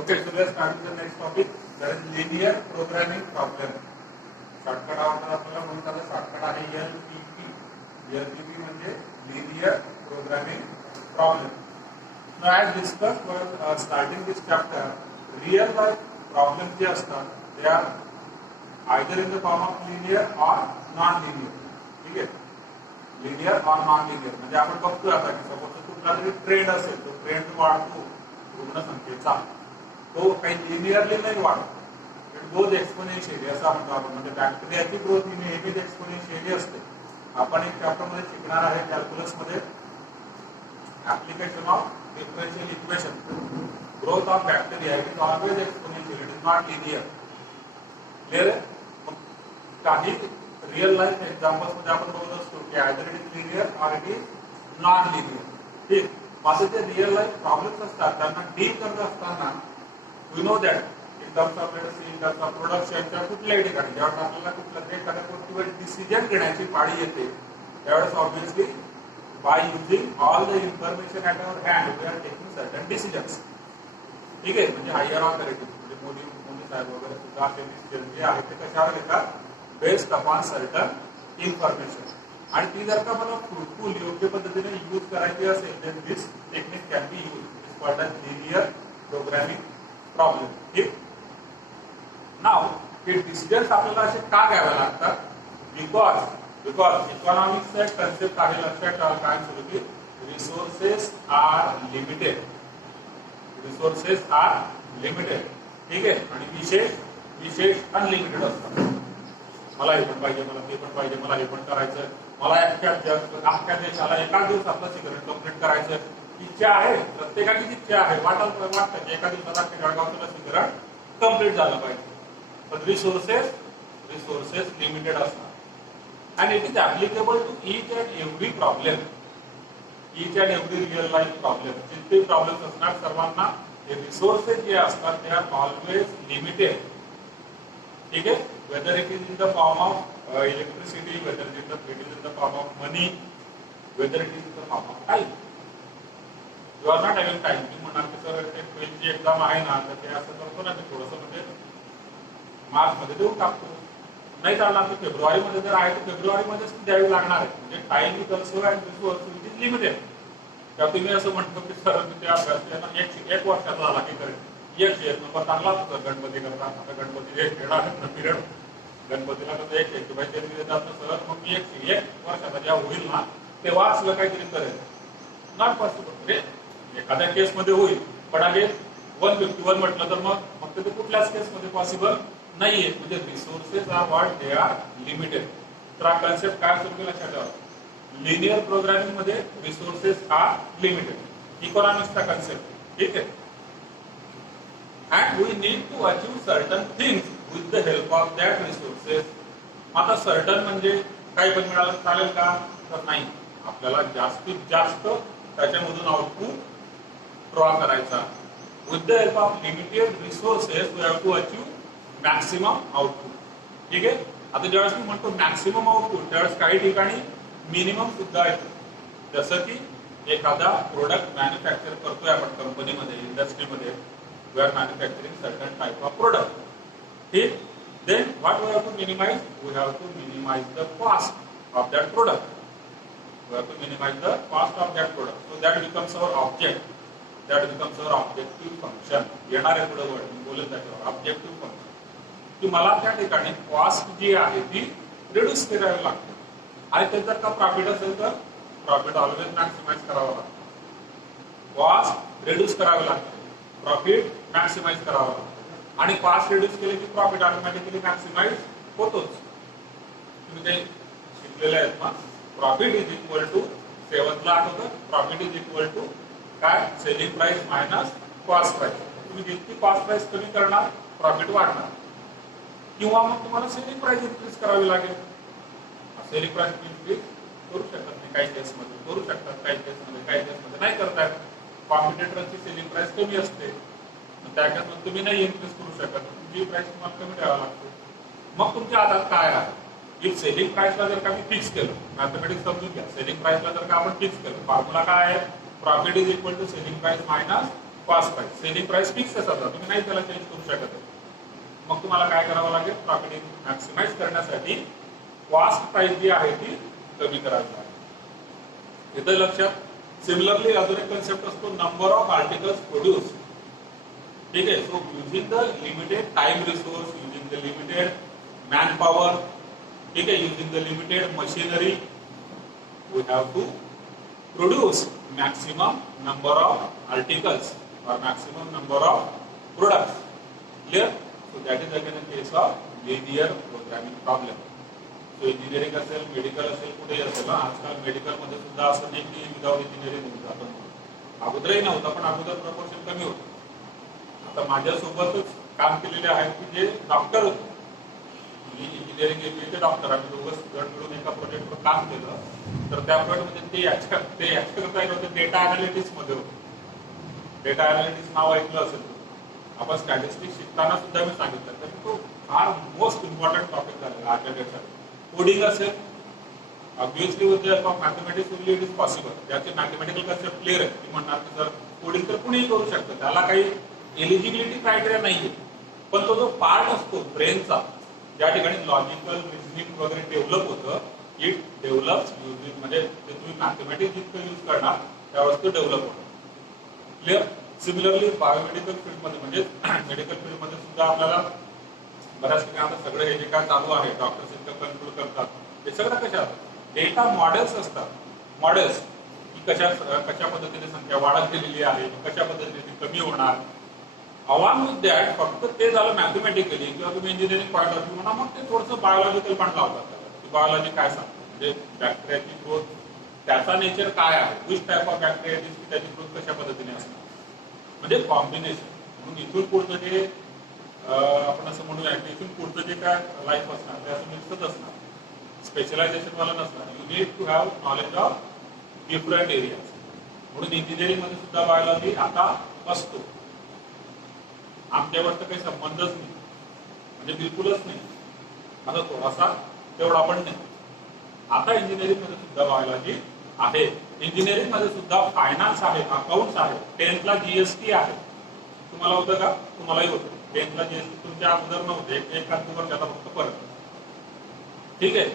Okay, so let's start with the next topic. That is linear programming problem. Shortcut आपल्याला म्हणून त्याचा shortcut आहे LPP. LPP म्हणजे linear programming problem. Now as discussed while starting this chapter, real life problems जे असतात they are either in the form of linear or non-linear. ठीक आहे? Linear और नॉन लिनियर म्हणजे आपण बघतोय आता की सपोज कुठला तरी ट्रेंड असेल तो ट्रेंड वाढतो रुग्णसंख्येचा तो काही लिनियरली नाही वाढतो इट गोज एक्सपोनेन्शियली असं म्हणतो आपण म्हणजे बॅक्टेरियाची ग्रोथ ही नेहमीच एक्सपोनेन्शियली असते. आपण एक चॅप्टर मध्ये शिकणार आहे कॅल्क्युलस मध्ये application of differential equation. Growth of bacteria it is always exponential, it is not linear. Clear आहे? काही रियल लाईफ एक्झाम्पल्स मध्ये आपण बघत असतो की either it is linear or it is non linear. ठीक, माझे जे रियल लाईफ प्रॉब्लेम्स असतात त्यांना डील करत असताना we know that in terms of in terms of प्रोडक्शनच्या कुठल्याही ठिकाणी ज्यावेळेस आपल्याला कुठल्या तरी एखाद्या गोष्टीवर डिसिजन घेण्याची पाळी येते त्यावेळेस obviously by using all the information at our hand we are taking certain decisions. ठीक आहे, म्हणजे हायर ऑथॉरिटी म्हणजे मोदी साहेब वगैरे सुद्धा असे डिसिजन जे आहे ते कशावर घेतात बेस्ड अपॉन सर्टन इन्फॉर्मेशन. आणि ती जर का मला फ्रुटफुल योग्य पद्धतीने यूज करायची असेल तर this technique can be use. Is called as linear programming problem. ठीक, नाव हे डिसिजन्स आपल्याला असे का घ्यावे लागतात बिकॉज इकॉनॉमिक्सचा एक कन्सेप्ट आहे लक्षात ठेवा काय सुरू की resources are limited. Resources are limited. ठीक आहे, आणि विशेष अनलिमिटेड असतात. मला हे पण पाहिजे, मला ते पण पाहिजे, मला हे पण करायचं, मला अख्ख्या देशाला एका दिवसातलं सिगरेट कंप्लीट करायचं इच्छा आहे. प्रत्येकाची इच्छा आहे. वाटतं की एका दिवसात अख्ख्या जळगावचं सिगरेट कंप्लीट झालं पाहिजे. पण रिसोर्सेस लिमिटेड असतात and it is applicable to each and every problem. Each and every real life problem जितके प्रॉब्लेम्स असणार सर्वांना हे रिसोर्सेस जे असतात ते आर ऑलवेज लिमिटेड. ठीक आहे, whether it is in the form of electricity, whether it is in the form of money, whether it is in the form of time. You are not having time. तुम्ही म्हणाल की sir ते 12th ची exam आहे ना तर ते असं करतो ना ते थोडंसं म्हणजे मार्च मध्ये देऊन टाकतो. नाही चालणार तर फेब्रुवारी मध्ये जर आहे तर फेब्रुवारी मध्येच द्यावी लागणार आहे. म्हणजे time is also and resource it is limited. तेव्हा तुम्ही असं म्हणतो की सर ते अभ्यास एक वर्षाचा झाला की करेल एक नंबर चांगला असतो गणपती करता. आता गणपती एक खेळ आहेत ना पिरियड गणपतीला कसं एक बाई त्यांनी देतात सर मग मी एक वर्षाचा जेव्हा होईल ना तेव्हा असलं काहीतरी करेल. Not possible. म्हणजे एखाद्या केसमध्ये होईल पण अगेन 151 म्हटलं तर मग ते कुठल्याच केसमध्ये पॉसिबल नाहीये. म्हणजे resources are what they are limited. तर हा कन्सेप्ट काय सुरू केला लक्षात ठेवा. लिनियर प्रोग्रामिंग मध्ये रिसोर्सेस आर लिमिटेड. इकॉनॉमिक्सचा कन्सेप्ट. ठीक आहे, and we need to achieve certain things with the help of that resources. आता certain म्हणजे काही पण मिळालं चालेल का तर नाही. आपल्याला जास्तीत जास्त त्याच्यामधून आउटपुट ड्रॉ करायचा. with the help of limited resources we have to achieve maximum output. ठीक आहे, आता ज्यावेळेस मी म्हणतो मॅक्सिमम आउटपुट त्यावेळेस काही ठिकाणी मिनिमम सुद्धा येतो. जसं की एखादा प्रोडक्ट मॅन्युफॅक्चर करतोय आपण कंपनीमध्ये इंडस्ट्रीमध्ये we are manufacturing certain type of product. Okay, then what we have to minimize? We have to minimize the cost of that product. We have to minimize the cost of that product. So that becomes our object. That becomes our objective function. येणारे पुढे word बोलत जातो objective function की मला त्या ठिकाणी cost जी आहे ती रिड्यूस करावी लागते. आणि ते जर का प्रॉफिट असेल तर प्रॉफिट ऑलवेज मॅक्सिमाइज करावं लागतं. कॉस्ट रिड्यूस करावी लागते, प्रॉफिट मॅक्सिमाइज करावं लागतं. आणि कॉस्ट रिड्यूस केले की प्रॉफिट ऑटोमॅटिकली मॅक्सिमाइज होतोच. तुम्ही ते शिकलेले आहेत ना. Profit is equal to 7th ला आठवतं. प्रॉफिट इज इक्वल टू काय selling price minus cost price. तुम्ही जितकी कॉस्ट प्राइस कमी करणार प्रॉफिट वाढणार किंवा मग तुम्हाला सेलिंग प्राइस इन्क्रीज करावी लागेल. सेलिंग प्राइस इन्क्रीज करू शकत नाही काही केसमध्ये, करू शकतात काही केसमध्ये नाही करतायत. कॉम्पिटिटरची सेलिंग प्राइस कमी असते त्याच्यात तुम्ही नाही इन्क्रीज करू शकत. तुमची प्राइस तुम्हाला कमी द्यावा लागते. मग तुमच्या हातात काय आहे. इफ सेलिंग प्राइसला जर का मी फिक्स केलं मॅथमॅटिक्स समजून घ्या. सेलिंग प्राइसला जर का आपण फिक्स केलं फॉर्म्युला काय आहे profit is equal to selling price minus cost price, selling price fix आहे सध्या, तुम्ही नाही त्याला चेंज करू शकत. मग तुम्हाला काय करावं लागेल, प्रॉफिट मॅक्सिमाइज करण्यासाठी कॉस्ट प्राइस जी आहे ती कमी करावी लागेल. इथं लक्षात. सिमिलरली अजून एक कन्सेप्ट असतो नंबर ऑफ आर्टिकल्स प्रोड्यूस. ठीक आहे. So using the limited time resource, using the limited man power, ठीक आहे, using the limited machinery, we have to produce maximum number of articles or maximum number of products. Clear? So that is again a case of linear programming problem. So engineering असेल, medical असेल, कुठेही असेल. आजकाल medical मध्ये सुद्धा असं नाही की विदाउट इंजिनिअरिंग होऊन जातं. अगोदरही नव्हतं, पण अगोदर प्रपोर्शन कमी होतं. आता माझ्यासोबतच काम केलेले आहेत की जे डॉक्टर होते, इंजिनिअरिंग एमबीए डॉक्टर, आम्ही दोघं जण मिळून एका प्रोजेक्टवर काम केलं. तर त्या प्रोजेक्टमध्ये ते याच्याकरता होते डेटा अनालिटिक्स मध्ये होते. डेटा अनालिटिक्स नाव ऐकलं असेल आपण स्टॅटिस्टिक्स शिकताना सुद्धा मी सांगितलं, तर तो फार मोस्ट इम्पॉर्टंट टॉपिक झालेला आजच्या दिवसात. कोडिंग असेल, obviously with the help of mathematics only it is possible. ज्याचे मॅथमॅटिकल कन्सेप्ट क्लिअर आहे ती म्हणणार की सर कोडिंग तर कुणीही करू शकतं, त्याला काही एलिजिबिलिटी क्रायटेरिया नाहीये. पण तो जो पार्ट असतो ब्रेनचा, ज्या ठिकाणी लॉजिकल रिझनिंग वगैरे डेव्हलप होतं, इट डेव्हलप्स युजिंग, म्हणजे ते तुम्ही मॅथमॅटिक्स जितकं यूज करणार त्यावेळेस तो डेव्हलप होतो. क्लिअर? सिमिलरली बायोमेडिकल फील्डमध्ये म्हणजे मेडिकल फील्डमध्ये सुद्धा आपल्याला बऱ्याच ठिकाणी सगळं हे जे काय चालू आहे, डॉक्टर्स इतकं कन्क्लूड करतात, हे सगळं कशात डेटा मॉडेल्स असतात. मॉडेल्स की कशा पद्धतीने संख्या वाढत गेलेली आहे, कशा पद्धतीने ती कमी होणार. अलॉंग विथ दॅट फक्त ते झालं मॅथमॅटिकली किंवा तुम्ही इंजिनिअरिंग पॉईंट ऑफ व्ह्यू म्हणा, मग ते थोडंसं बायोलॉजिकल पण लावतात. बायोलॉजी काय सांगते, म्हणजे बॅक्टेरियाची ग्रोथ, त्याचा नेचर काय आहे, विच टाइप ऑफ बॅक्टेरिया त्याची ग्रोथ कशा पद्धतीने असणार, म्हणजे कॉम्बिनेशन. म्हणून इथून पुढचं जे आपण असं म्हणूया की इथून पुढचं जे काय लाईफ असणार ते असं मिक्सच असणार, स्पेशलायझेशन वाला नसणार. You need to have knowledge of different areas. म्हणून इंजिनिअरिंग मध्ये सुद्धा बायोलॉजी आता असतो. आमच्यावर तर काही संबंधच नाही, म्हणजे बिलकुलच नाही. आता थोडासा तेवढा पण नाही. आता इंजिनिअरिंग मध्ये सुद्धा बायोलॉजी आहे. इंजिनिअरिंग मध्ये सुद्धा फायनान्स आहे, अकाउंट्स आहे. 10th ला जीएसटी आहे. तुम्हाला होतं का? तुम्हालाही होतं. 10th ला जीएसटी तुमच्या अगोदर नव्हते, एक वर्ष त्याला फक्त परत. ठीक आहे,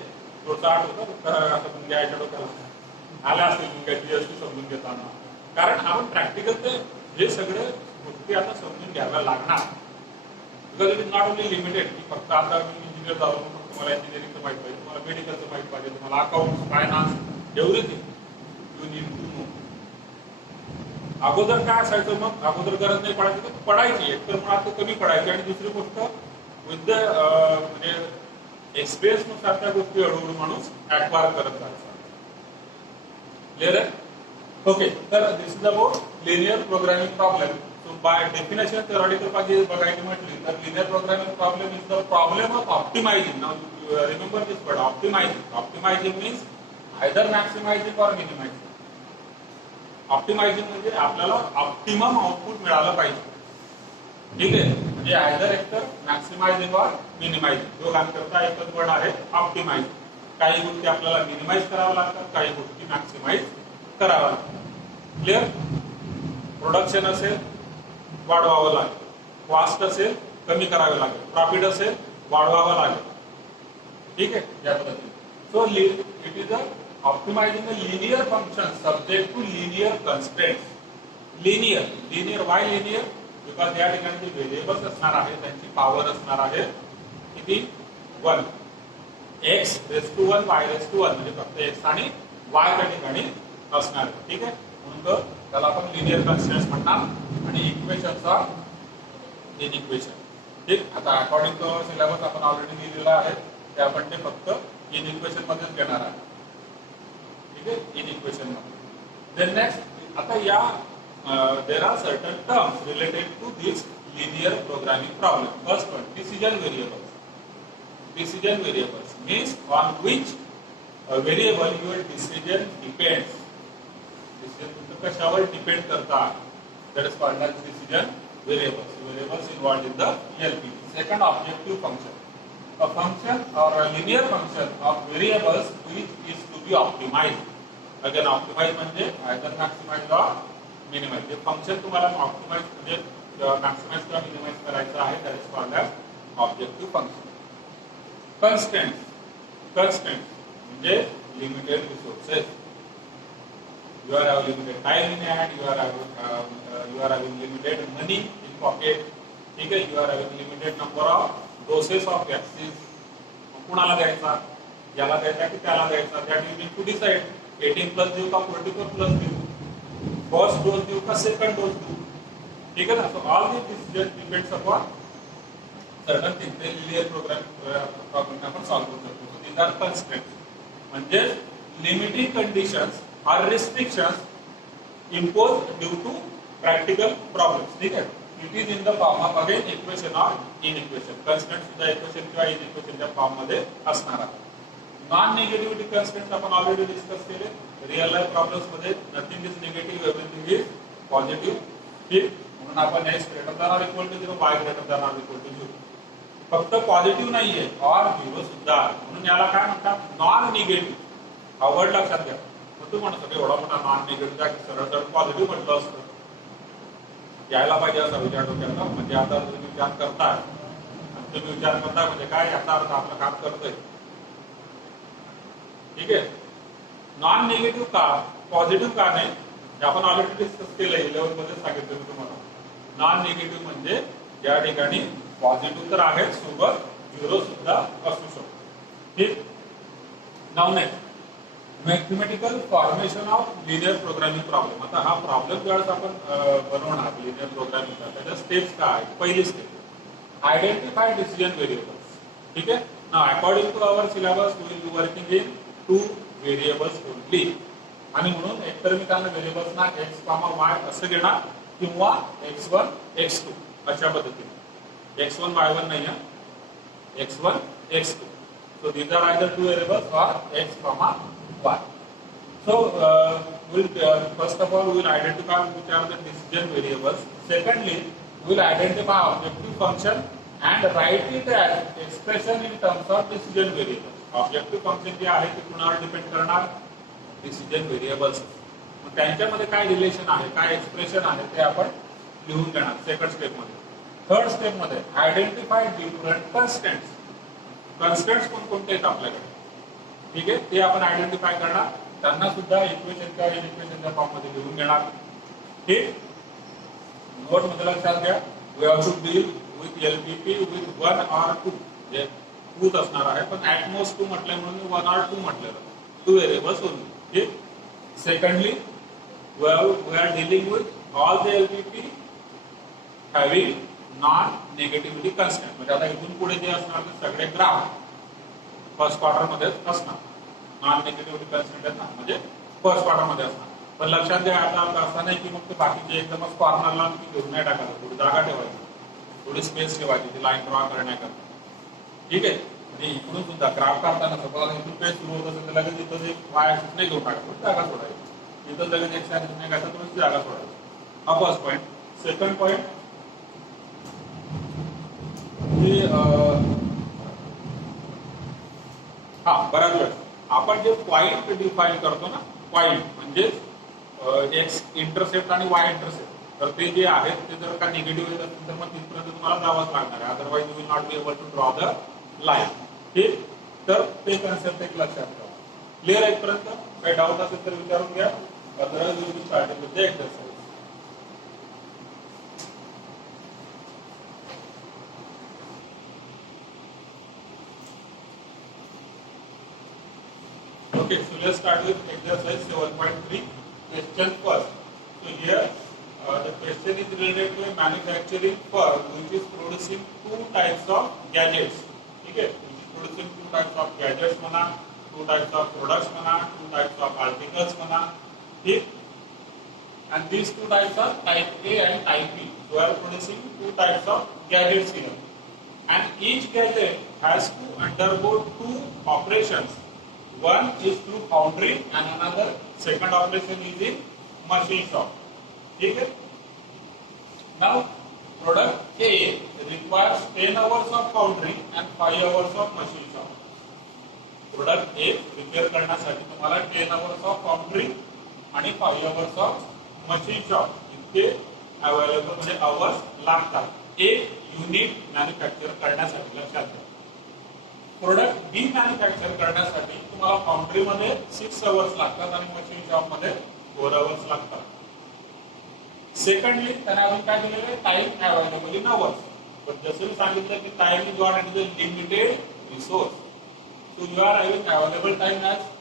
थोडंसं आठवतं असं घ्यायच्या डोक्याला आल्या असतील तुमच्या जीएसटी समजून घेताना. कारण आपण प्रॅक्टिकल ते हे सगळे गोष्टी आता समजून घ्यायला लागणार. Because it is not only limited की फक्त आता मी इंजिनियर झालो, तुम्हाला इंजिनिअरिंगचं माहित पाहिजे, तुम्हाला मेडिकलचं माहित पाहिजे, तुम्हाला account, finance, everything you need to know. अगोदर काय असायचं, मग अगोदर गरज नाही पडायची तर पडायची, एकतर मुळात कमी पडायची. आणि दुसरी गोष्ट विथ द म्हणजे एक्सपिरियन्स नुसार त्या गोष्टी हळूहळू माणूस ऍक्वायर करत जायचा. क्लिअर आहे? ओके, तर this is about linear programming problem. So by definition, theoretical पाहिजे बघायची म्हटली तर linear programming problem is the problem of optimizing. Now remember this word, optimizing. Optimizing means either maximizing or minimizing. Optimizing म्हणजे आपल्याला optimum output मिळालं पाहिजे. ठीक आहे, म्हणजे either एकतर मॅक्सिमायझिंग और मिनिमायझिंग दोघांकरता एकच वर्ड आहे ऑप्टिमाइज. काही गोष्टी आपल्याला मिनिमाइज कराव्या लागतात, काही गोष्टी मॅक्सिमाइज कराव्या लागतात. क्लिअर? प्रोडक्शन असेल वाढवावं लागेल, कॉस्ट असेल कमी करावे लागेल, प्रॉफिट असेल वाढवावं लागेल. ठीक आहे, या पद्धतीने. So it is optimising a linear function subject to linear constraints. Linear why linear? Because या ठिकाणी जे व्हेरिएबल्स असणार आहे त्यांची पॉवर असणार आहे किती? 1. x raise to 1 y raise to 1, म्हणजे फक्त x आणि y त्या ठिकाणी असणार आहे. ठीक आहे, म्हणून त्याला आपण लिनियर कन्स्ट्रेंट्स म्हणणार. आणि इक्वेशनचा इनइक्वेशन. ठीक, आता अकॉर्डिंग टू सिलेबस आपण ऑलरेडी दिलेला आहे, ते आपण ते फक्त इनइक्वेशन मध्येच घेणार आहे. ठीक आहे, इनइक्वेशन मध्ये. देन नेक्स्ट, आता या there are certain terms related to this linear programming problem. First one, decision variables. Decision variables means on which variable your decision depends. Decision तुमचं कशावर डिपेंड करतात, that is called as decision variables. Variables involved in the ELP. Second, objective function. A function or a linear function of variables which is to be optimized. Again, optimized म्हणजे either maximized or minimize. जे function तुम्हाला optimize म्हणजे maximize किंवा minimize करायचं आहे that is called as objective function. Constraints म्हणजे limited resources. You are having limited time in hand, you are having limited money in pocket. ठीक है, you are having limited number of doses of vaccines. कुणाला द्यायचा, याला द्यायचा की त्याला द्यायचा, that you need to decide. 18+ देऊ का 44+ देऊ, फर्स्ट डोज देऊ का सेकंड डोज देऊ. ठीक है ना. so all these decisions depends upon certain things. ते लिनियर प्रोग्रामिंग आपण सॉल्व करू शकतो. so these are constraints. म्हणजे limiting conditions or restrictions imposed due to practical problems. ठीक है. It is in the form of again equation or inequation. Constraints सुद्धा equation किंवा inequationच्या form मध्ये असणार आहे. नॉन निगेटिव्हिटी कन्स्ट्रेंट्स आपण ऑलरेडी डिस्कस केले. रिअल लाईफ प्रॉब्लेम्स मध्ये nothing is negative, everything is positive. ठीक. म्हणून आपण x greater than or equal to 0, y greater than or equal to 0. फक्त पॉझिटिव्ह नाहीये और 0 सुद्धा. म्हणून याला काय म्हणतात, नॉन निगेटिव्ह. हा वर्ड लक्षात घ्या. तू म्हणतो एवढा मोठा नॉन निगेटिव्ह सरळ सरळ पॉझिटिव्ह म्हटलं असतं, यायला पाहिजे असा विचार डोक्यात. म्हणजे आता तुम्ही विचार करताय, तुम्ही विचार करताय म्हणजे काय, याचा अर्थ आपलं काम करतोय. ठीक आहे. नॉन निगेटिव्ह का, पॉझिटिव्ह का नाही, हे आपण ऑलरेडी डिस्कस केलंय. 11 मध्ये सांगितलं मी तुम्हाला. नॉन निगेटिव्ह म्हणजे या ठिकाणी पॉझिटिव्ह तर आहेच, सोबत 0 सुद्धा असू शकतो. ठीक. नाव next mathematical formation of linear programming problem. आता हा प्रॉब्लेम ज्यावेळेस आपण बनवणार लिनियर प्रोग्रामिंगचा, त्याच्या स्टेप्स काय. पहिली स्टेप आयडेंटिफाय डिसिजन व्हेरिएबल्स. ठीक आहे ना. According to our syllabus we will be working in 2 variables only. आणि म्हणून एकतर मी त्यांना व्हेरिएबल्स ना x, y असं घेणार किंवा x1 x2 अशा पद्धतीने. x1 y1 नाही आहे, x1 x2. so these are either 2 variables or x, y. So first of all we will identify which are the decision variables. Secondly we will identify objective function and write it as expression in terms of decision variables. Objective function जे आहे ते कुणावर depend करणार, decision variables. मग त्यांच्यामध्ये काय relation आहे, काय एक्सप्रेशन आहे ते आपण लिहून घेणार सेकंड स्टेप मध्ये. थर्ड स्टेप मध्ये आयडेंटिफाय डिफरंट कन्स्ट्रेंट्स. कन्स्ट्रेंट्स कोणकोणते आहेत आपल्याकडे, ठीक आहे, ते आपण आयडेंटिफाय करणार. त्यांना सुद्धा इक्वेशन किंवा इक्वेशनच्या फॉर्म मध्ये लिहून घेणार. ठीक. नोट मध्ये लक्षात घ्या, we have to deal with LPP with 1 or 2. जे 2 असणार आहे, पण ऍट मोस्ट 2 म्हटलं म्हणून मी 1 or 2 म्हटलेलं. 2 व्हेरिएबल्स ओनली. ठीक. Secondly we are dealing with all the LPP having non negativity constant. म्हणजे आता इथून पुढे जे असणार ते सगळे ग्राफ फर्स्ट क्वार्टर मध्ये असणार. नॉन नेगेटिव्हिटी कन्स्टंट आहेत ना, म्हणजे फर्स्ट क्वार्टर मध्ये असणार. पण लक्षात घ्या आता असं नाही की मग ते बाकीचे एकदमच कॉर्नरला घेऊन नाही टाकायचं. थोडी जागा ठेवायची, थोडी स्पेस ठेवायची ती लाईन ड्रॉ करण्याकरता. ठीक आहे. म्हणजे इकडून सुद्धा ग्राफ काढताना सपोज इथून पेज सुरू होत असेल तर लगेच इथं एक वाय ऍक्सिस नाही घेऊन टाकायचं, जागा सोडायची. इथं लगेच एक्स ऍक्सिस नाही घ्यायचा, थोडीशी जागा सोडायची. हा फर्स्ट पॉईंट. सेकंड पॉईंट हा बराच वेळ आपण जे पॉइंट डिफाईन करतो ना, पॉइंट म्हणजे एक्स इंटरसेप्ट आणि वाय इंटरसेप्ट, तर ते जे आहेत ते जर का निगेटिव्ह येत असेल तर मग तिथपर्यंत तुम्हाला जावंच लागणार आहे. Otherwise you will not be able to draw the line. ठीक. तर ते कन्सेप्ट एक लक्षात ठेवा. क्लिअर आहे इथपर्यंत? काही डाऊट असेल तर विचारून घ्या. Otherwise you will start with the exercise. Okay, so let's start with exercise 7.3. Question first. So here the question is related to a manufacturing firm which is producing 2 types of gadgets. Okay, which is producing 2 types of gadgets म्हणा, 2 types of products म्हणा, 2 types of articles म्हणा. ठीक. And these 2 types are type A and type B. So are producing 2 types of gadgets here. And each gadget has to undergo 2 operations. One is through foundry and another second operation is in machine shop. Okay. Now product A requires 10 hours of foundry and 5 hours of machine shop. Product A prepare करण्यासाठी तुम्हाला 10 hours of foundry आणि 5 hours of machine shop इतके available म्हणजे hours लागतात एक unit manufacture करण्यासाठी. लक्षात घ्या, प्रोडक्ट बी मॅन्युफॅक्चर करण्यासाठी तुम्हाला फाउंड्री मध्ये 6 आवर्स लागतात आणि मशीन शॉप मध्ये 4 आवर्स लागतात. सेकंडली त्याने अजून काय दिलेलं आहे, टाइम अवेलेबल इन आवर्स. पण जसं मी सांगितलं की time is not it is a limited resource. So you are having available time as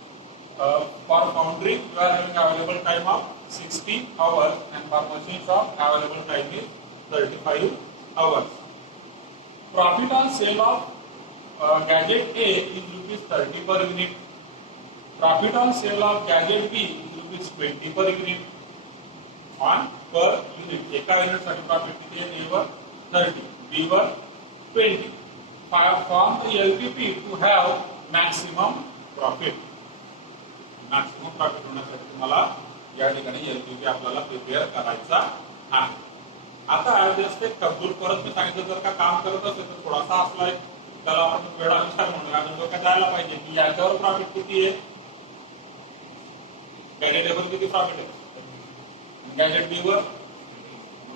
for foundry you are having available time of 60 hours and for machine shop available time is 35 hours. Profit on sale of gadget A is rupees 30 per unit. Profit on sale of gadget B is rupees 20 per unit. On per unit एका unit साठी profit किती आहे, A वर 30, B वर 20. From the LPP to have maximum profit. Maximum profit होण्यासाठी तुम्हाला या ठिकाणी एलपीपी आपल्याला प्रिपेअर करायचा आहे. आता जस्ट एक कबूल परत मी सांगितलं, जर का काम करत असेल तर थोडासा असला एक त्याला आपण वेळा विचार म्हणूया, अजून डोक्यात जायला पाहिजे की याच्यावर प्रॉफिट किती आहे, गॅजेटेबल किती प्रॉफिट आहे, गॅजेट बी वर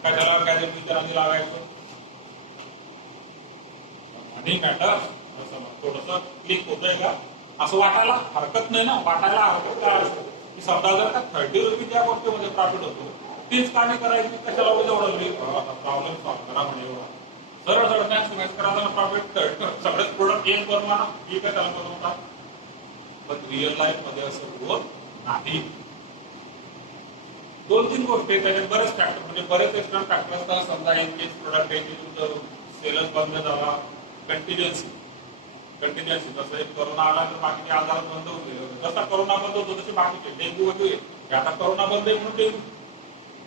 काय त्याला गॅजेट बी आधी लावायचं आणि मॅटर थोडस क्लिक होतंय का असं वाटायला हरकत नाही ना. वाटायला हरकत काय असते की समजा जर का 30 रुपये ज्या गोष्टीमध्ये प्रॉफिट होतो तीच कामे करायची, कशाला एवढं प्रॉब्लेम सॉल्व्ह करा म्हणे सरळ सरळ मॅक्सिमाइज करायला प्रॉफिट सगळेच प्रोडक्ट एक बनवा ना, ही कशाला बनवतात. पण रिअल लाईफ मध्ये असं होत नाही. 2-3 गोष्टी त्याच्यात बरेच फॅक्टर म्हणजे बरेच एक्स्टर्नल फॅक्टर असतात. समजा एक केस प्रोडक्ट आहे तुमचं सेलच बंद झाला, कंटिन्युअन्सी जसं एक कोरोना आला तर बाकीचे आजार बंद होते, जसा कोरोना बंद होतो तसे बाकीचे डेंग्यू वगैरे आता कोरोना बंद आहे म्हणून डेंग्यू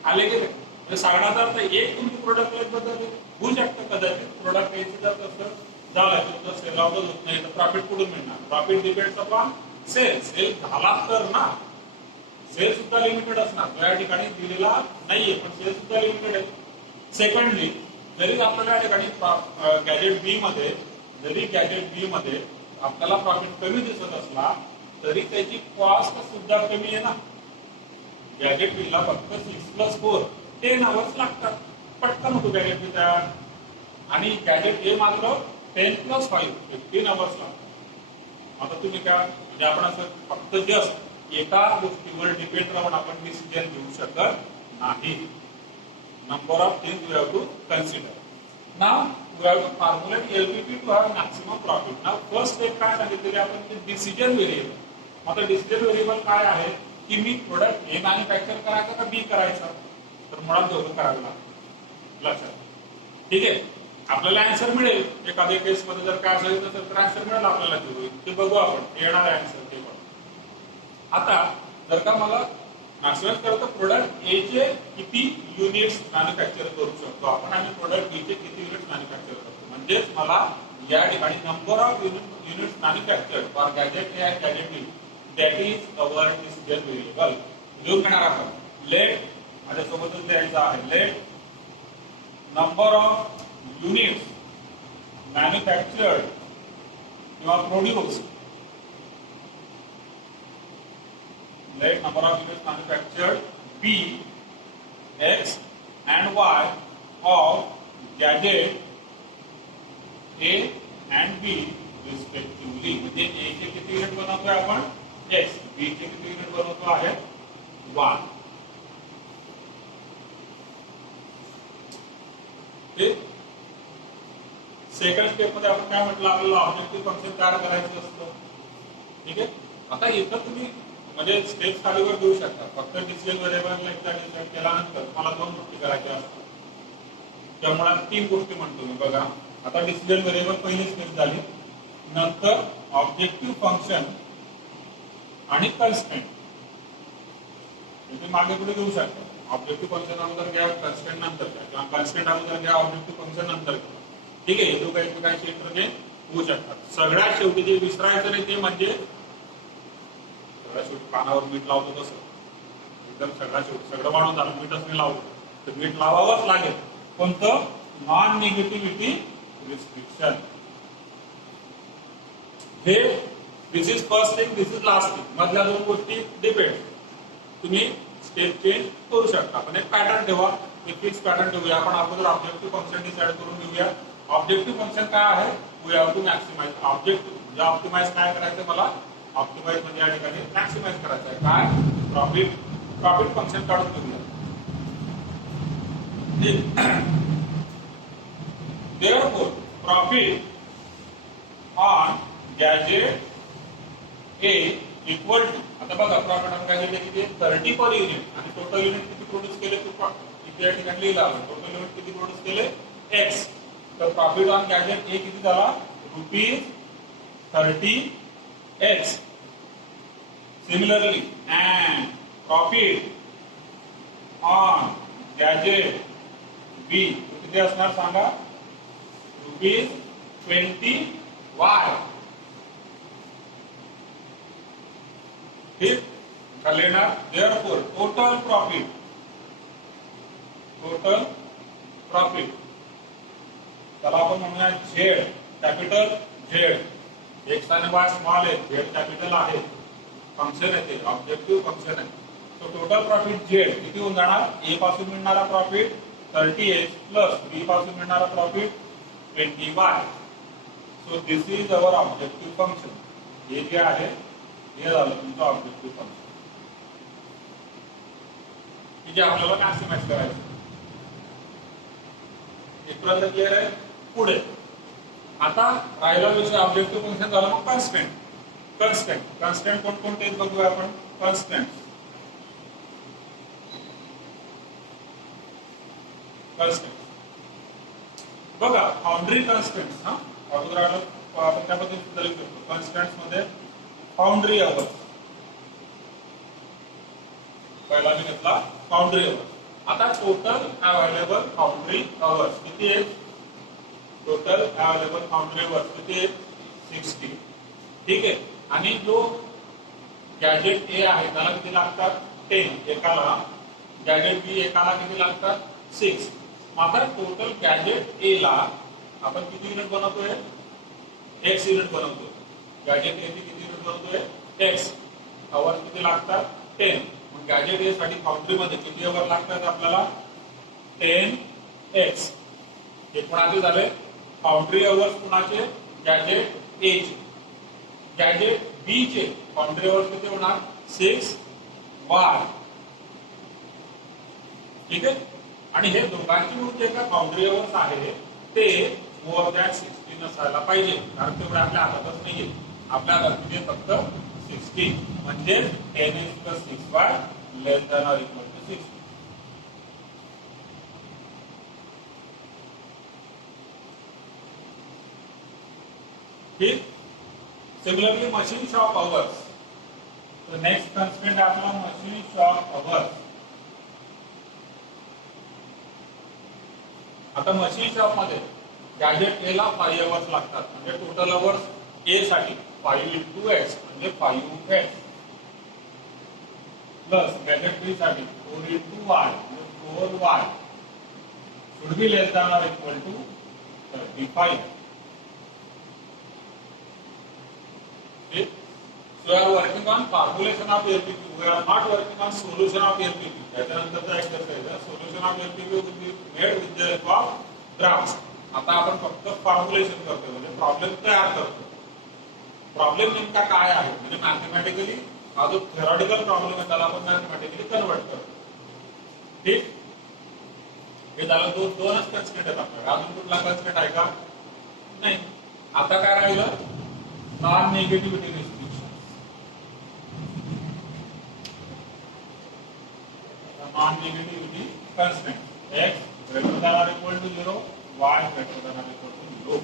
आले गेले. म्हणजे सांगण्याचा अर्थ एक तुमची प्रोडक्ट लाईफ बद्दल होऊ शकतं. कदाचित प्रोडक्ट यायचं जर तसं झालं तुमचं सेल आउटच होत नाही तर प्रॉफिट कुठून मिळणार. Profit depends upon sale. Sale झाला तर ना, सेल सुद्धा लिमिटेड असणार, या ठिकाणी दिलेला नाहीये पण सेल सुद्धा लिमिटेड आहे. सेकंडली जरी आपल्याला या ठिकाणी गॅजेट बी मध्ये आपल्याला प्रॉफिट कमी दिसत असला तरी त्याची कॉस्ट सुद्धा कमी आहे ना. गॅजेट बी ला फक्त 6+4 10 आवर्स लागतात, पटकन होतो गॅजेट बी तयार. आणि गॅजेट ए मात्र 10+5 15 आवर्स लागतात. आता तुम्ही काय म्हणजे आपण असं फक्त जस्ट एका गोष्टीवर डिपेंड राहून आपण डिसिजन घेऊ शकत नाही. Number of things we have to consider. Now we have to formulate LPP to have maximum profit. Now first step काय सांगितलेले आपण की डिसिजन व्हेरिएबल. आता डिसिजन व्हेरिएबल काय आहे की मी प्रोडक्ट ए मॅन्युफॅक्चर करायचा का बी करायचा, तर मुळात दोघं करायला लागतं. लक्षात ठीक आहे. आपल्याला आन्सर मिळेल एखाद्या केस मध्ये जर काय असेल तर आन्सर मिळेल आपल्याला, ते बघू आपण येणार आहे आन्सर ते पण. आता जर का मला मॅक्सिमाइज करतो प्रोडक्ट ए चे किती युनिट्स मॅन्युफॅक्चर करू शकतो आपण आणि प्रोडक्ट बी चे किती युनिट्स मॅन्युफॅक्चर करतो, म्हणजेच मला या ठिकाणी number of units manufactured for gadget A and gadget B that is our decision variable. लिहून घेणार आपण लेट माझ्यासोबतच द्यायचं आहे, let number of units manufactured किंवा produced, let number of units manufactured B, X and Y of gadget A and B respectively. म्हणजे A चे किती युनिट बनवतोय आपण X, B चे किती युनिट बनवतो आहे Y. सेकंड स्टेप मध्ये आपण काय म्हटलं, आपल्याला ऑब्जेक्टिव्ह फंक्शन तयार करायचं असतं. ठीक आहे. आता इथं तुम्ही म्हणजे स्टेप्स खालीवर देऊ शकता. फक्त डिसिजन व्हेरिएबल एकदा डिसाइड केल्यानंतर मला 2 गोष्टी करायच्या असतात, त्यामुळे 3 गोष्टी म्हणतो मी. बघा आता डिसिजन व्हेरिएबल पहिली स्टेप झाली, नंतर ऑब्जेक्टिव्ह फंक्शन आणि कन्स्ट्रेंट. तुम्ही मागे पुढे घेऊ शकता. ऑब्जेक्टिव्ह फंक्शन अगोदर घ्या, कन्स्ट्रेंट नंतर घ्या, किंवा कन्स्ट्रेंट अगोदर घ्या, ऑब्जेक्टिव्ह फंक्शन नंतर घ्या. ठीक आहे. हे दोघं एकमेकांशी इंटरचेंज होऊ शकतात. सगळ्यात शेवटी जे विसरायचं नाही ते म्हणजे पानावर मीठ लावतो तसं एकदम सगळं वाढून झालं, मीठच नाही लावलं तर मीठ लावावंच लागेल. कोणतं, नॉन निगेटिव्हिटी रिस्ट्रिक्शन. हे this is first thing, this is last thing. मधल्या 2 गोष्टी डिपेंड. तुम्ही स्टेप चेंज करू शकता. पण एक पॅटर्न ठेवा, एक फिक्स पॅटर्न ठेवूया. आपण अगोदर ऑब्जेक्टिव्ह फंक्शन डिसाइड करून घेऊया. ऑब्जेक्टिव्ह फंक्शन काय आहे? We have to maximize objective. म्हणजे ऑप्टिमाइज काय करायचं मला? ऑप्टिमाइज म्हणजे या ठिकाणी मॅक्सिमाइज करायचं आहे. काय? प्रॉफिट फंक्शन काढून घेऊया. Therefore, profit on gadget A equal to, आता बघा प्रॉफिट ऑन गॅजेट किती 30 पर युनिट आणि टोटल युनिट किती प्रोड्यूस केले इथे या ठिकाणी लिहिलं आहे. टोटल युनिट किती प्रोड्यूस केले? x. तर प्रॉफिट ऑन गॅजेट A किती झाला? ₹30x. Similarly, and profit on gadget B किती असणार सांगा? ₹20y. ठीक का लेणार? Therefore, total profit त्याला आपण म्हणूया Z, कॅपिटल Z. एक्स आणि वाय स्मॉल आहे, Z कॅपिटल आहे. फंक्शन आहे ते, ऑब्जेक्टिव्ह फंक्शन आहे. तो टोटल प्रॉफिट Z किती होऊन जाणार? ए पासून मिळणारा प्रॉफिट 30x प्लस बी पासून मिळणारा profit 20y. So this is our objective function. हे जे आहे हे झालं तुमचं ऑब्जेक्टिव्ह फंक्शन, की जे आपल्याला मॅक्सिमाइज करायचं. इथपर्यंत क्लिअर आहे? पुढे आता राहिला विषय ऑब्जेक्टिव्ह फंक्शन झालं. मग कन्स्टंट कोणकोणते आहेत बघूया आपण. कन्स्टंट बघा, फाउंड्री कन्स्टंट्स. अगोदर आपण त्याबद्दल सुद्धा लिहू शकतो. कन्स्टंट्स मध्ये फाउंड्री अवर्स पहिला मी घेतला, फाउंड्री अवर्स. आता टोटल अवेलेबल फाउंड्री अवर्स किती आहेत? टोटल अवेलेबल फाउंड्री अवर्स किती आहेत? 60. ठीक आहे. आणि जो गॅजेट ए आहे त्याला किती लागतात? 10 एकाला. गॅजेट बी एकाला किती लागतात? 6. मात्र टोटल गॅजेट ए ला आपण किती युनिट बनवतोय? x युनिट बनवतोय. गॅजेट ए ची किती युनिट बनवतोय? x. अवर्स किती लागतात? 10. मग गॅजेट ए साठी फाउंड्री मध्ये किती अवर लागतात आपल्याला? 10x. हे कोणाचे झाले? फाउंड्री अवर्स कोणाचे? गॅजेट ए चे. गॅजेट बी चे फाउंड्री अवर्स किती होणार? 6y. ठीक आहे. आणि हे दोघांची मिळून जे काय फाउंड्री अवर्स आहे ते मोर दॅन 60 नसायला पाहिजे, कारण तेवढे आपल्या हातातच नाहीये. आपल्या हातात फक्त 60 म्हणजे 10x + 6y less than or equal to 60. ठीक. Similarly machine shop hours. तो नेक्स्ट कन्स्ट्रेंट आपला मशीन शॉप अवर्स. आता मशीन शॉप मध्ये गॅजेट ए ला 5 अवर्स लागतात. म्हणजे टोटल अवर्स ए साठी 5 × x म्हणजे 5x प्लस गॅजेट बी साठी 4 × y म्हणजे 4y should be less than or equal to 35. Okay, so we are working on formulation of LPP. We are not working on solution of LPP. त्याच्यानंतरचा exercise आहे solution of LPP will be made with the help of graphs. आता आपण फक्त formulation करतो, म्हणजे problem तयार करतो. Problem नेमका काय आहे म्हणजे मॅथमॅटिकली हा जो थेरॉटिकल प्रॉब्लेम आहे त्याला आपण मॅथमॅटिकली कन्वर्ट करतो. ठीक. हे झालं दोनच कन्स्ट्रेंट आहेत आपल्याला. अजून कुठला कन्स्ट्रेंट आहे का? नाही. आता काय राहिलं? Non negativity restriction. Non negativity constraint. x greater than or equal to 0, y greater than or equal to 0.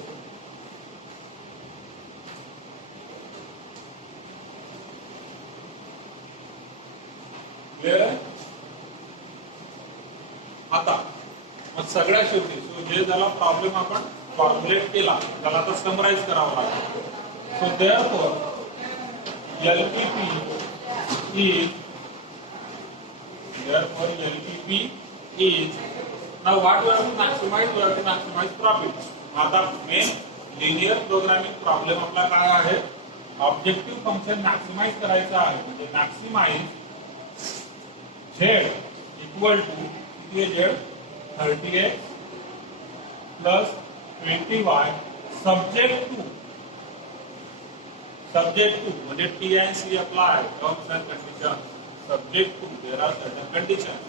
Clear आहे? आता मग सगळ्या शेवटी जे झाला प्रॉब्लेम आपण फॉर्म्युलेट केला त्याला आता समराइज करावा लागेल. So therefore LPP is now what we have to maximize? We have to maximize profit. आता मेन लिनियर प्रोग्रामिंग प्रॉब्लेम आपला काय आहे? ऑब्जेक्टिव्ह फंक्शन मॅक्सिमाइज करायचं आहे. म्हणजे मॅक्सिमाइज Z इक्वल टू किती आहे Z 30x plus 20y subject to म्हणजे T and C apply terms and conditions subject to there are certain conditions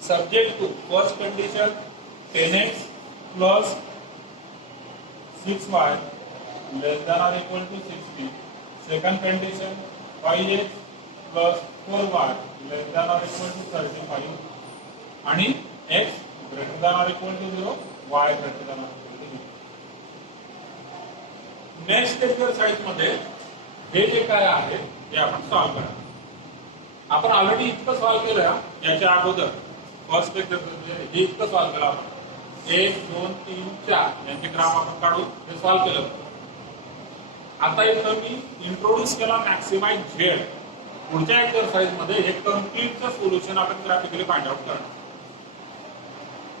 subject to first condition 10x plus 6y less than or equal to 60 second condition 5x plus 4y less than or equal to 35 आणि x greater than or equal to 0 y greater than or equal to 0 next exercise मध्ये हे जे काय आहे ते आपण solve करा आपण ऑलरेडी इतकं सॉल्व्ह केलं याच्या अगोदर फर्स्ट एक्सरसाइज हे इतकं सॉल्व्ह केलं आपण 1 2 3 4 यांचे ग्राफ आपण काढून हे सॉल्व्ह केलं आता इथं मी इंट्रोड्यूस केला मॅक्सिमाइज झेड पुढच्या एक्सरसाइज मध्ये हे कंप्लीटचं सोल्युशन आपण ग्राफिकली फाइंड आउट करणार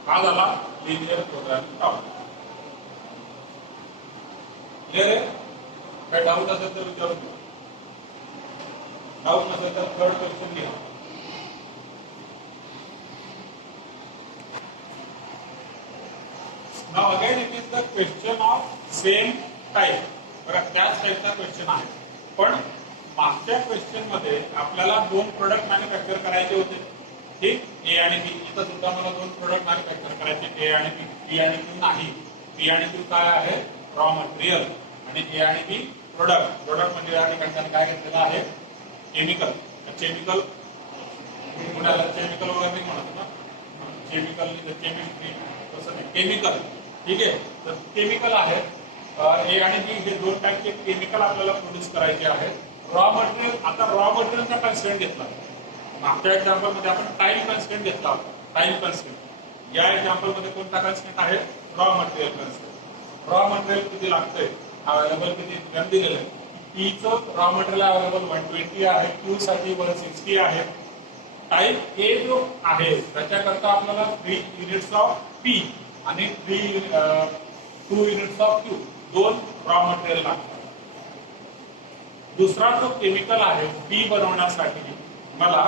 हा झाला लिनियर प्रोग्रामिंग प्रॉब्लेम क्लियर आहे काय डाऊट असेल तर विचारू डाऊट नसेल तर थर्ड क्वेश्चन घ्या now again it is the question of same type बघा त्याच टाइपचा क्वेश्चन आहे पण मागच्या क्वेश्चन मध्ये आपल्याला दोन प्रोडक्ट मॅन्युफॅक्चर करायचे होते ठीक ए आणि बी इथं सुद्धा मला दोन प्रोडक्ट मॅन्युफॅक्चर करायचे ए आणि बी आणि बी नाही बी आणि बी काय आहे रॉ मटेरियल आणि ए आणि बी प्रोडक्ट म्हणजे या ठिकाणी काय घेतलेलं आहे केमिकल कुणाला केमिकल वगैरे नाही म्हणत ना केमिकल केमिस्ट्री तसं नाही केमिकल ठीक आहे तर केमिकल आहे ए आणि बी हे दोन टाईपचे केमिकल आपल्याला प्रोड्यूस करायचे आहेत रॉ मटेरियल आता रॉ मटेरियलचा कन्स्टेंट घेतला मागच्या एक्झाम्पल मध्ये आपण टाइम कन्स्टेंट घेतला टाइम कन्स्टेंट या एक्झाम्पल मध्ये कोणता कन्स्टेंट आहे raw material constant raw material किती लागतंय अवेलेबल किती दिलेलं आहे ई चं रॉ मटेरियल अवेलेबल 120 आहे क्यू साठी 160 आहे टाइप ए जो आहे त्याच्याकरता आपल्याला 3 युनिट्स ऑफ पी आणि 2 युनिट्स ऑफ क्यू दोन रॉ मटेरियल लागतात दुसरा जो केमिकल आहे बी बनवण्यासाठी मला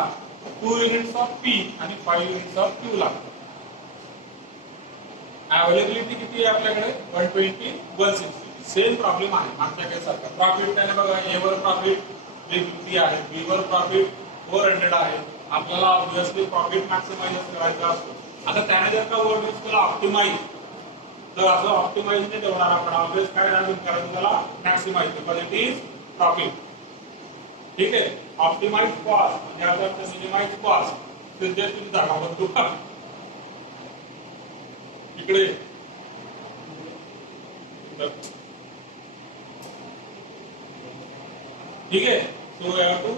2 युनिट्स ऑफ पी आणि 5 युनिट्स ऑफ क्यू लागतात अवेलेबिलिटी किती आहे आपल्याकडे 120 160 सेम प्रॉब्लेम आहे मागच्या केस सारखा प्रॉफिट त्याने बघा ए वर प्रॉफिट 350 आहे बी वर प्रॉफिट 400 आहे आपल्याला ऑब्वियसली प्रॉफिट मॅक्सिमाइज करायचा असतो आता त्याने जर का वर्ड यूज केला ऑप्टिमाइज तर असं ऑप्टिमाइज नाही ठेवणार आपण ऑब्वियस काय करायचं त्याला maximise because it is profit ठीक आहे ऑप्टिमाइज कॉस्ट म्हणजे आपण मिनिमाइज कॉस्ट ते तुम्ही दाखवा तुका इकडे ठीक है so we have to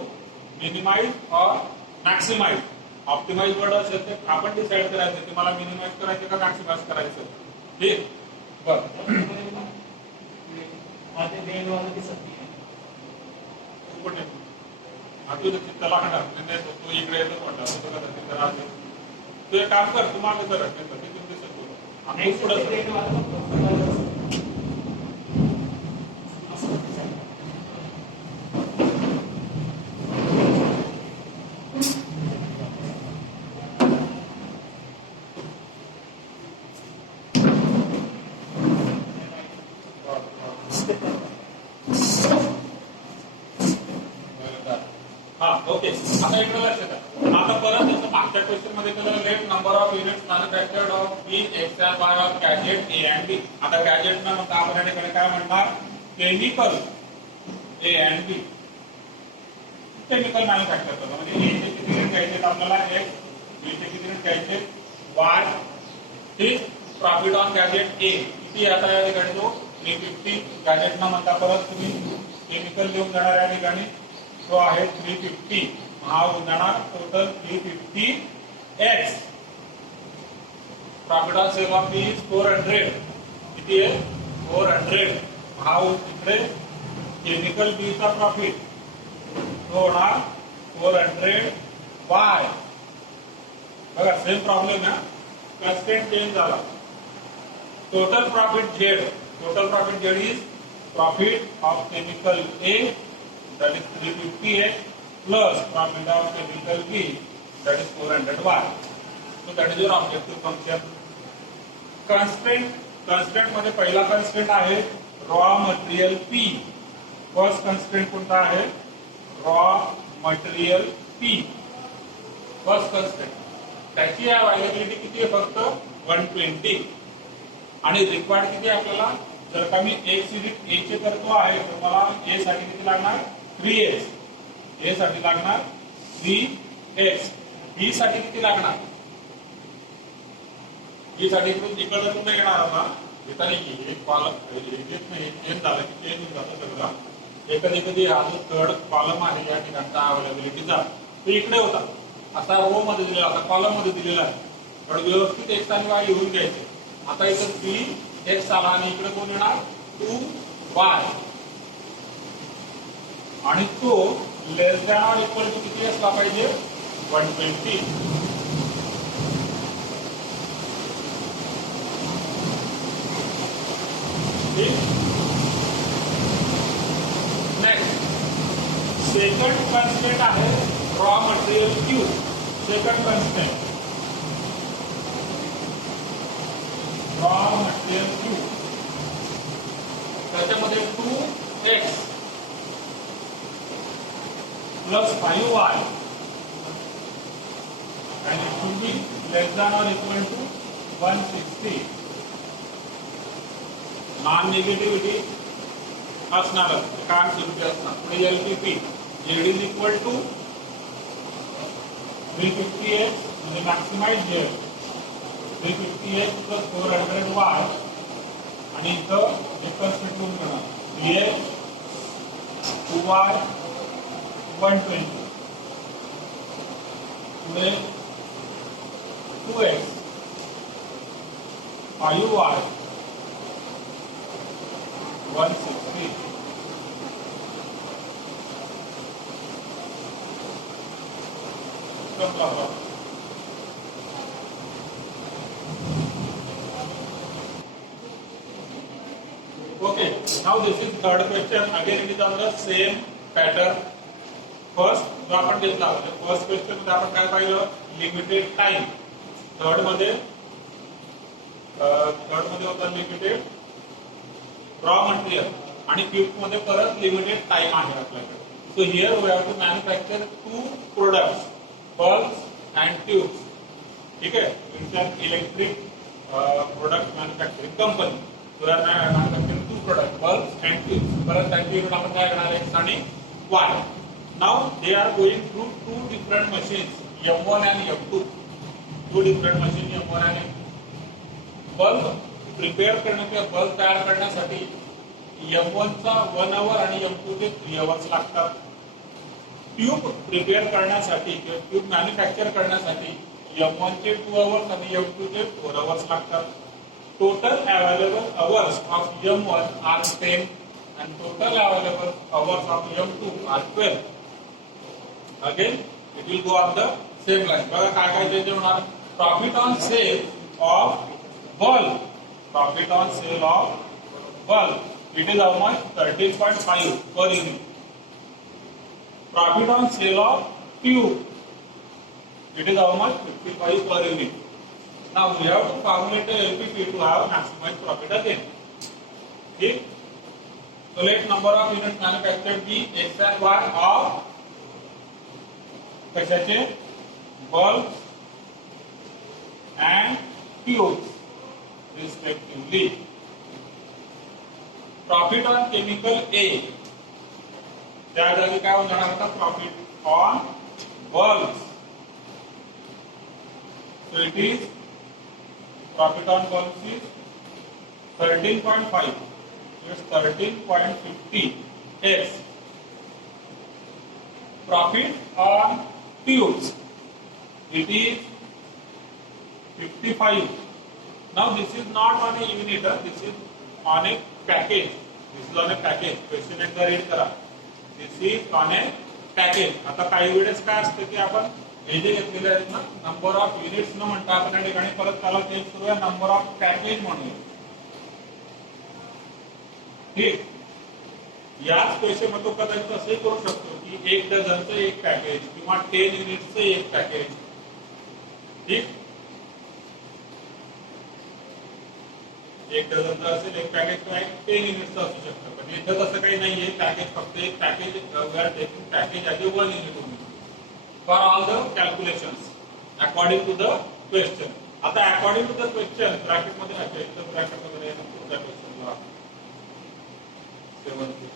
minimise or maximise optimise word असेल तर आपण डिसाइड करायचं की मला मिनिमाइज करायचं का मॅक्सिमाइज करायचं ठीक बरं माझे देण वाला दिसत नाही पण आता तुझं चित्त लागणार म्हणजे तो इकडे येतो म्हणतो असं बघा तर राहते तू एक काम कर तुम्हाला जर रचनेचं ते तुम्ही दिसत आम्ही पुढे देण वाला ओके आता इकडे लक्षात द्या आता परत जसं मागच्या क्वेश्चन मध्ये केलं let number of units manufactured of B X and Y of gadget A and B आता गॅजेट ना मग आपण या ठिकाणी काय म्हणणार chemical A and B chemical manufacture करतो म्हणजे ए चे किती युनिट घ्यायचे आपल्याला एक्स बी चे किती युनिट घ्यायचे वाय ठीक प्रॉफिट ऑन गॅजेट ए किती आता या ठिकाणी तो 350 गॅजेट ना म्हणता परत तुम्ही केमिकल लिहून जाणार या ठिकाणी तो आहे 350 हा होऊन जाणार total 350 x profit on sale of B is 400 किती आहे 400 हा इकडे केमिकल बी चा प्रॉफिट तो होणार 400 बाय बघा सेम प्रॉब्लेम आहे कन्स्टेंट चेंज झाला total profit Z is profit of chemical A that is 350x plus profit of chemical B that is 400y. So that is your objective function. Constraint मध्ये पहिला constraint आहे raw material P. First constraint कोणता आहे? raw material P. First constraint. त्याची availability किती आहे? फक्त 120. आणि रिक्वायर्ड किती आहे आपल्याला? जर का मी एक युनिट ए चे करतो आहे तर मला ए साठी किती लागणार? 3x. ए साठी लागणार 3x. बी साठी किती लागणार? बी साठी इकडे तुम्ही येणार आता येताना एक कॉलम एक नाही चेंज झालं की चेंज होऊन जातं सगळं. कधी कधी हा जो थर्ड कॉलम आहे या ठिकाणचा अवेलेबिलिटीचा तो इकडे होता, आता रो मध्ये दिलेला होता, कॉलम मध्ये दिलेला आहे. पण व्यवस्थित एक्स आणि वाय लिहून घ्यायचे. आता इथे 3x आला आणि इकडे कोण येणार? 2y. आणि तो लेस दॅन ऑर इक्वल टू किती असला पाहिजे? 120. नेक्स्ट सेकंड कन्स्ट्रेंट आहे raw material Q. Second constraint raw material Q. त्याच्यामध्ये 2x plus 5y and it should be less than or equal to 160. Non negativity असणारच, कारण स्वरूपी असणार. पुढे LPP Z is equal to 350x म्हणजे maximise Z 350x plus 400y आणि इथं एक कन्स्ट्रेंट करून घेणार 3x 2y 120. पुढे 2x 5y 160. Okay, now this is third question. Again, it is on the same pattern. First, जो आपण घेतला होता, फर्स्ट क्वेश्चन मध्ये आपण काय पाहिलं? Limited time. थर्ड मध्ये होता लिमिटेड रॉ मटेरियल आणि फिफ्थ मध्ये परत लिमिटेड टाइम आहे आपल्याकडे. So here we have to manufacture 2 products, bulbs and tubes. ठीक आहे, it's an electric product manufacturing company. So we are manufacturing 2 product, bulbs and tubes. परत त्यांची युनिट आपण काय करणार? एक्स आणि y. Now they are going through 2 different machines, M1 and M2. 2 different machines, M1 and M2. Bulb prepare करण्यासाठी, bulb तयार करण्यासाठी M1 चा 1 आवर आणि M2 चे 3 आवर्स लागतात. ट्यूब प्रिपेअर करण्यासाठी किंवा ट्यूब मॅन्युफॅक्चर करण्यासाठी M1 चे 2 आवर्स आणि M2 चे 4 आवर्स लागतात. Total available hours of M1 are 10 and total available hours of M2 are 12. Again, it will go on the same line. बघा काय काय चेंज होणार? Profit on sale of bulb. Profit on sale of bulb. It is how much? 13.5 per unit. Profit on sale of tube. It is how much? 55 per unit. Now we have to formulate the LPP to have maximized profit again. Okay? So let number of units manufactured be X and Y of कशाचे? Bulbs and tubes respectively. Profit on chemical A. त्या जागी काय होणार आता? Profit on bulbs. So it is profit on bulbs is 13.5. It's 13.50 x. Profit on tubes, it is 55. Now this is not on a unit, this is on a package. This is on a package. Question एकदा read करा. This is on a package. आता काही वेळेस काय असतं की आपण हे जे घेतलेले आहेत ना, नंबर ऑफ युनिट्स न म्हणता आपण या ठिकाणी परत त्याला चेंज करूया, नंबर ऑफ पॅकेज म्हणूया. ठीक, याच क्वेश्चन मध्ये तो कदाचित असंही करू शकतो की 1 डझनचं एक पॅकेज किंवा 10 युनिट्सचं एक पॅकेज ठीक, एक डझनचं असेल एक पॅकेज किंवा एक 10 युनिटचं असू शकतं. पण इथं तसं काही नाहीये. पॅकेज फक्त एक package we are taking package as 1 unit only for all the calculations according to the question. आता according to the question bracket मध्ये आहे, ब्रॅकेट मध्ये आहे पुढच्या क्वेश्चनला 7 क्वेश्चन.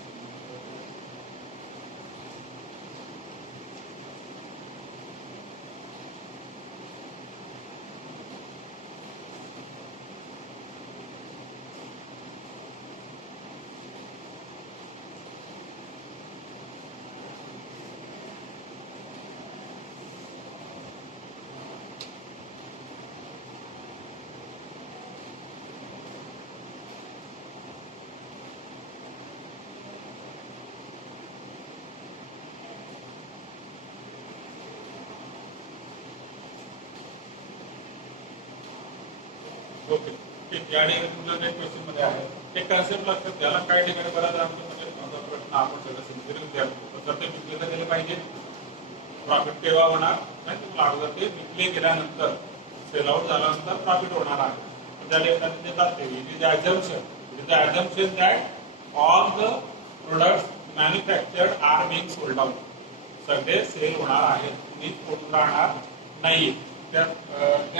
ओके, ठीक. या ठिकाणी तुमच्या काही क्वेश्चन मध्ये आहे एक कन्सेप्ट लक्षात घ्यायला. काही ठिकाणी बऱ्याच आमच्यामध्ये प्रश्न आपण सगळं सिम्पली विद्यार्थी तर ते विकले गेले पाहिजे. प्रॉफिट केव्हा होणार नाही, तुम्हाला अगोदर ते विकले गेल्यानंतर सेल आउट झाल्यानंतर प्रॉफिट होणार आहे. त्या ठिकाणी देतात ते it is assumption that all the products manufactured are being sold out. सगळे सेल होणार आहेत, तुम्ही सोडून राहणार नाही. त्या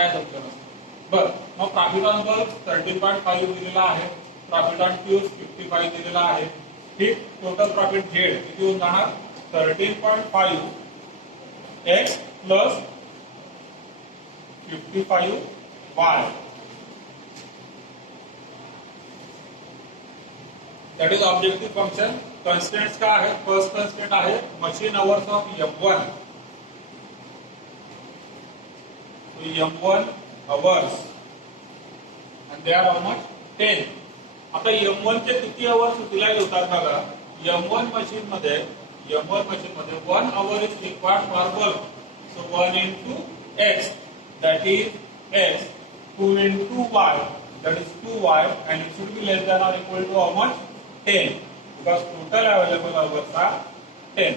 assumption असते. बरं, मग प्रॉफिट ऑन बल्क 13.5 दिलेला आहे, प्रॉफिट ऑन ट्यूब्स 55 दिलेला आहे. ठीक, टोटल प्रॉफिट झेड किती होऊन जाणार 13.5 x plus 55 y. That is objective function. Constants काय आहेत? फर्स्ट कन्स्टंट आहे machine hours of M1. M1 hours and they are how much 10. आता M1 चे किती आवर्स युटिलाइज होतात बघा. M1 मशीन मध्ये 1 hour is required for bulk. So 1 into x, that is x, 2 into y, that is 2y, and it should be less than or equal to how much 10 because total available hours are 10.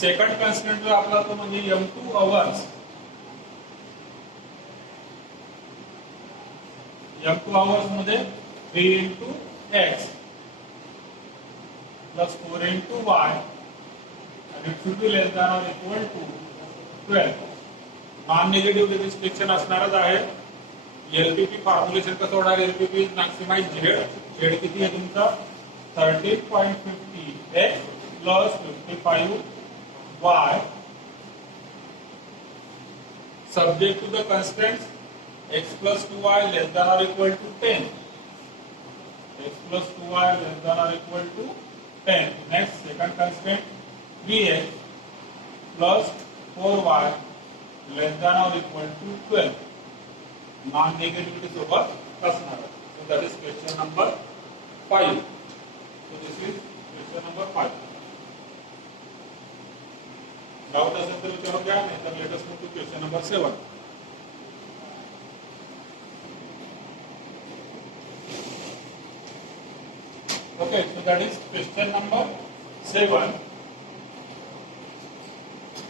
Second constant जो आपला तो म्हणजे M2 hours. M2 hours मध्ये 3 into x plus 4 into y and it should be less than or equal to 12. Non negative restriction असणारच आहे. LPP formulation कसं होणार? LPP maximise Z किती आहे तुमचा 13.50 x plus 55 y subject to the constraints x plus 2y less than or equal to 10. X plus 2y less than or equal to 10. Next, second constraint bx plus 4y less than or equal to 12. Non-negativity सोबत असणार. So that is question number 5. So this is question number 5. Doubt असेल तर विचारू द्या, नाहीतर let us move to question number 7. Okay, so that is question number 7.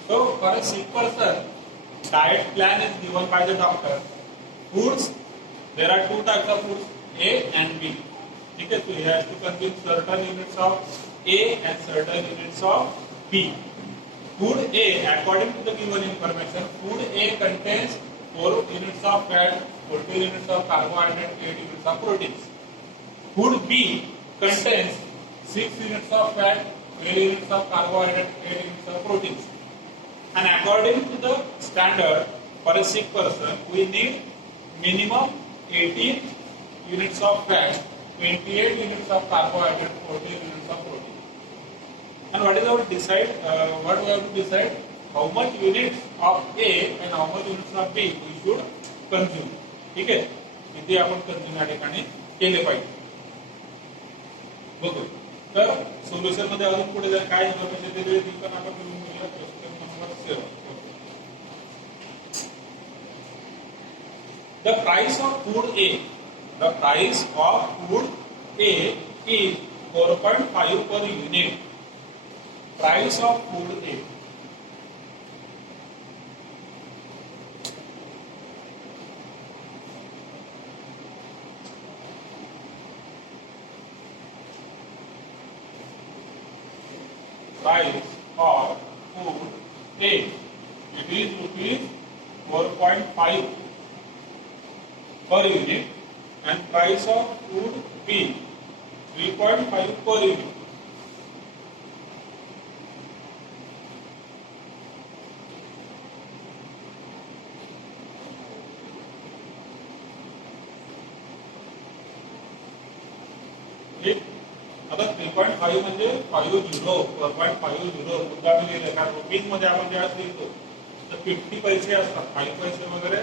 So for a sick person, diet plan is given by the doctor. Foods, there are two types of foods, A and B. Okay, so he has to consume certain units of A and certain units of B. Food A, according to the given information, food A contains 4 units of fat, 40 units of carbohydrate, 8 units of proteins. Food B contains 6 units of fat, 12 units of carbohydrate, 8 units of proteins. And according to the standard for a sick person, we need minimum 18 units of fat, 28 units of carbohydrate, 14 units of protein. And what is our decide? What we have to decide? How much units of A and how much units of B we should consume. ठीक है? किती आपण consume या ठिकाणी केले पाहिजे. बघू. तर सोल्युशन मध्ये अजून पुढे जर काय इन्फॉर्मेशन दिली ती पण आपण लिहून घेऊया. Question number 7. The price of food A. The price of food A is 4.5 per unit. Price of food A. price of food A. It is rupees 4.5 per unit and price of food B 3.5 per unit. ठीक, आता 3.5 म्हणजे 50 4.50 मुद्दा मी लिहिले कारण rupees मध्ये आपण ज्या लिहितो तर 50 पैसे असतात 5 पैसे वगैरे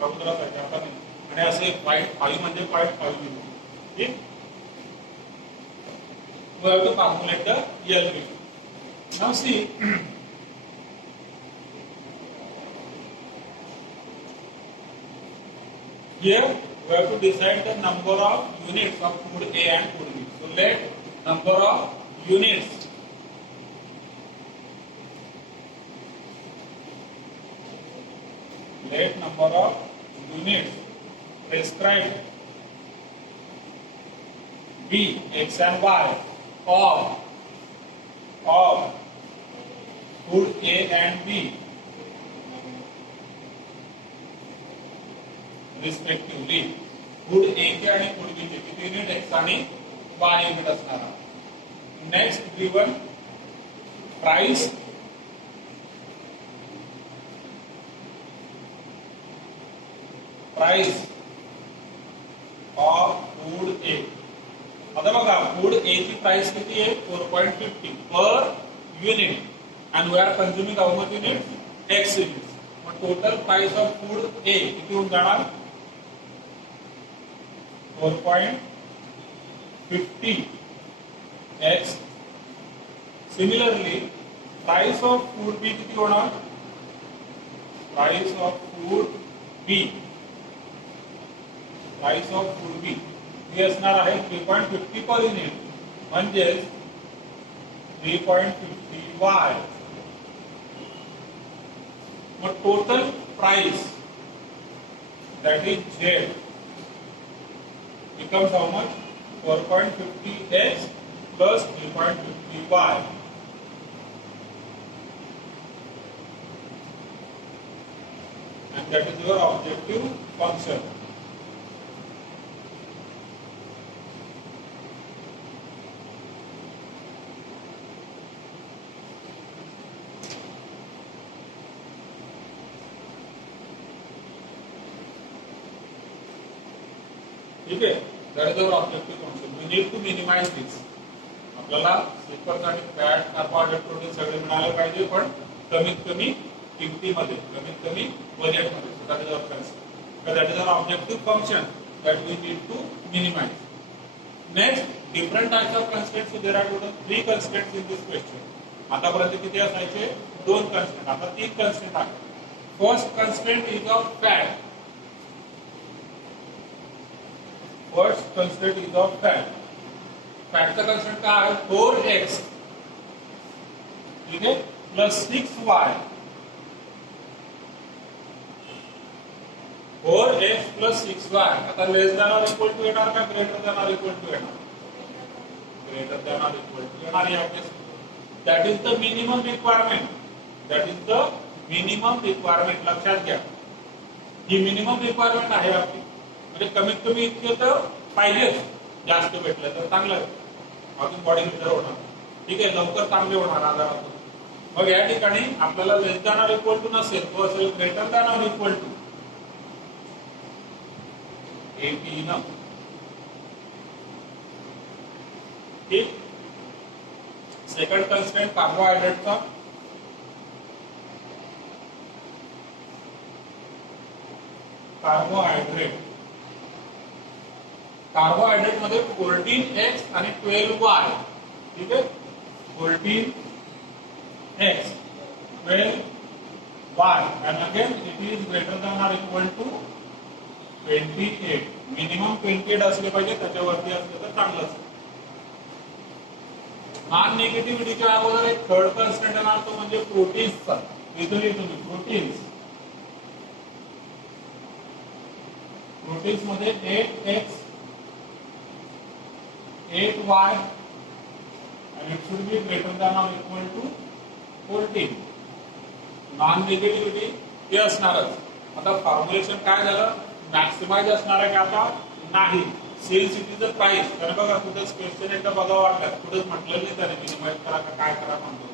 बाजूला पाहिजे आता नाही आणि असे 0.5 म्हणजे 0.50. ठीक, we have to calculate the LP. Now see, here we have to decide the number of units of food A and food B. So let number of units prescribed B X and Y of food A and B respectively. Food A चे आणि food B चे किती unit X आणि Y unit असणार. Next given price of food A. आता बघा food A ची price किती आहे 4.50 per unit and we are consuming how much units? X units. मग टोटल प्राइस ऑफ फूड ए किती होऊन जाणार 4.50 x. Similarly, price of food B किती होणार price of food B हे असणार आहे 3.50 पर युनिट म्हणजे 3.50 y. मग total price that is Z becomes how much 4.50x plus 3.50y. And that is your objective function. ठीक आहे, that is our objective function. We need to minimize this. आपल्याला super आणि fat carbohydrate protein सगळे मिळाले पाहिजे पण कमीत कमी किमतीमध्ये कमीत कमी बजेटमध्ये. So that is our concept. But that is our objective function that we need to minimize. Next, different types of constraints. So there are total 3 constraints in this question. आतापर्यंत किती असायचे 2 constraints. आता 3 constraints आहेत. First constraint is of fat. First constraint is of fat. Fat का constant काय आहे 4x ठीक आहे plus 6y. 4x plus 6y आता less than or equal to येणार का greater than or equal to येणार greater than or equal to येणार या case. That is the minimum requirement. That is the minimum requirement. लक्षात घ्या ही minimum requirement आहे आपली म्हणजे कमीत कमी इतके तर पाहिजेच. जास्त भेटलं तर चांगलं आहे अजून बॉडी बिल्डर होणार. ठीक आहे लवकर चांगले होणार आजारातून. मग या ठिकाणी आपल्याला less than or equal to नसेल तो असेल greater than or equal to 18. ठीक. सेकंड कन्स्ट्रेंट कार्बोहायड्रेटचा कार्बोहायड्रेट मध्ये 14x आणि 12y. ठीक आहे 14x 12y and again it is greater than or equal to 28. Minimum 28 असले पाहिजे त्याच्यावरती असलं तर चांगलंच. नॉन निगेटिव्हिटीच्या अगोदर एक थर्ड कन्स्टंट येणार तो म्हणजे प्रोटीन्सचा. इथे तुम्ही प्रोटीन्स मध्ये 8x 8y and it should be greater than or equal to 14. Non negativity हे असणारच. आता फॉर्म्युलेशन काय झालं, मॅक्सिमाइज असणार आहे का आता नाही. सेल सिटीचं प्राइस, कारण बघा कुठेच क्वेश्चन एकदा बघावं वाटलं, कुठेच म्हटलं नाही त्याने मिनिमाइज करा का काय करा म्हणतो.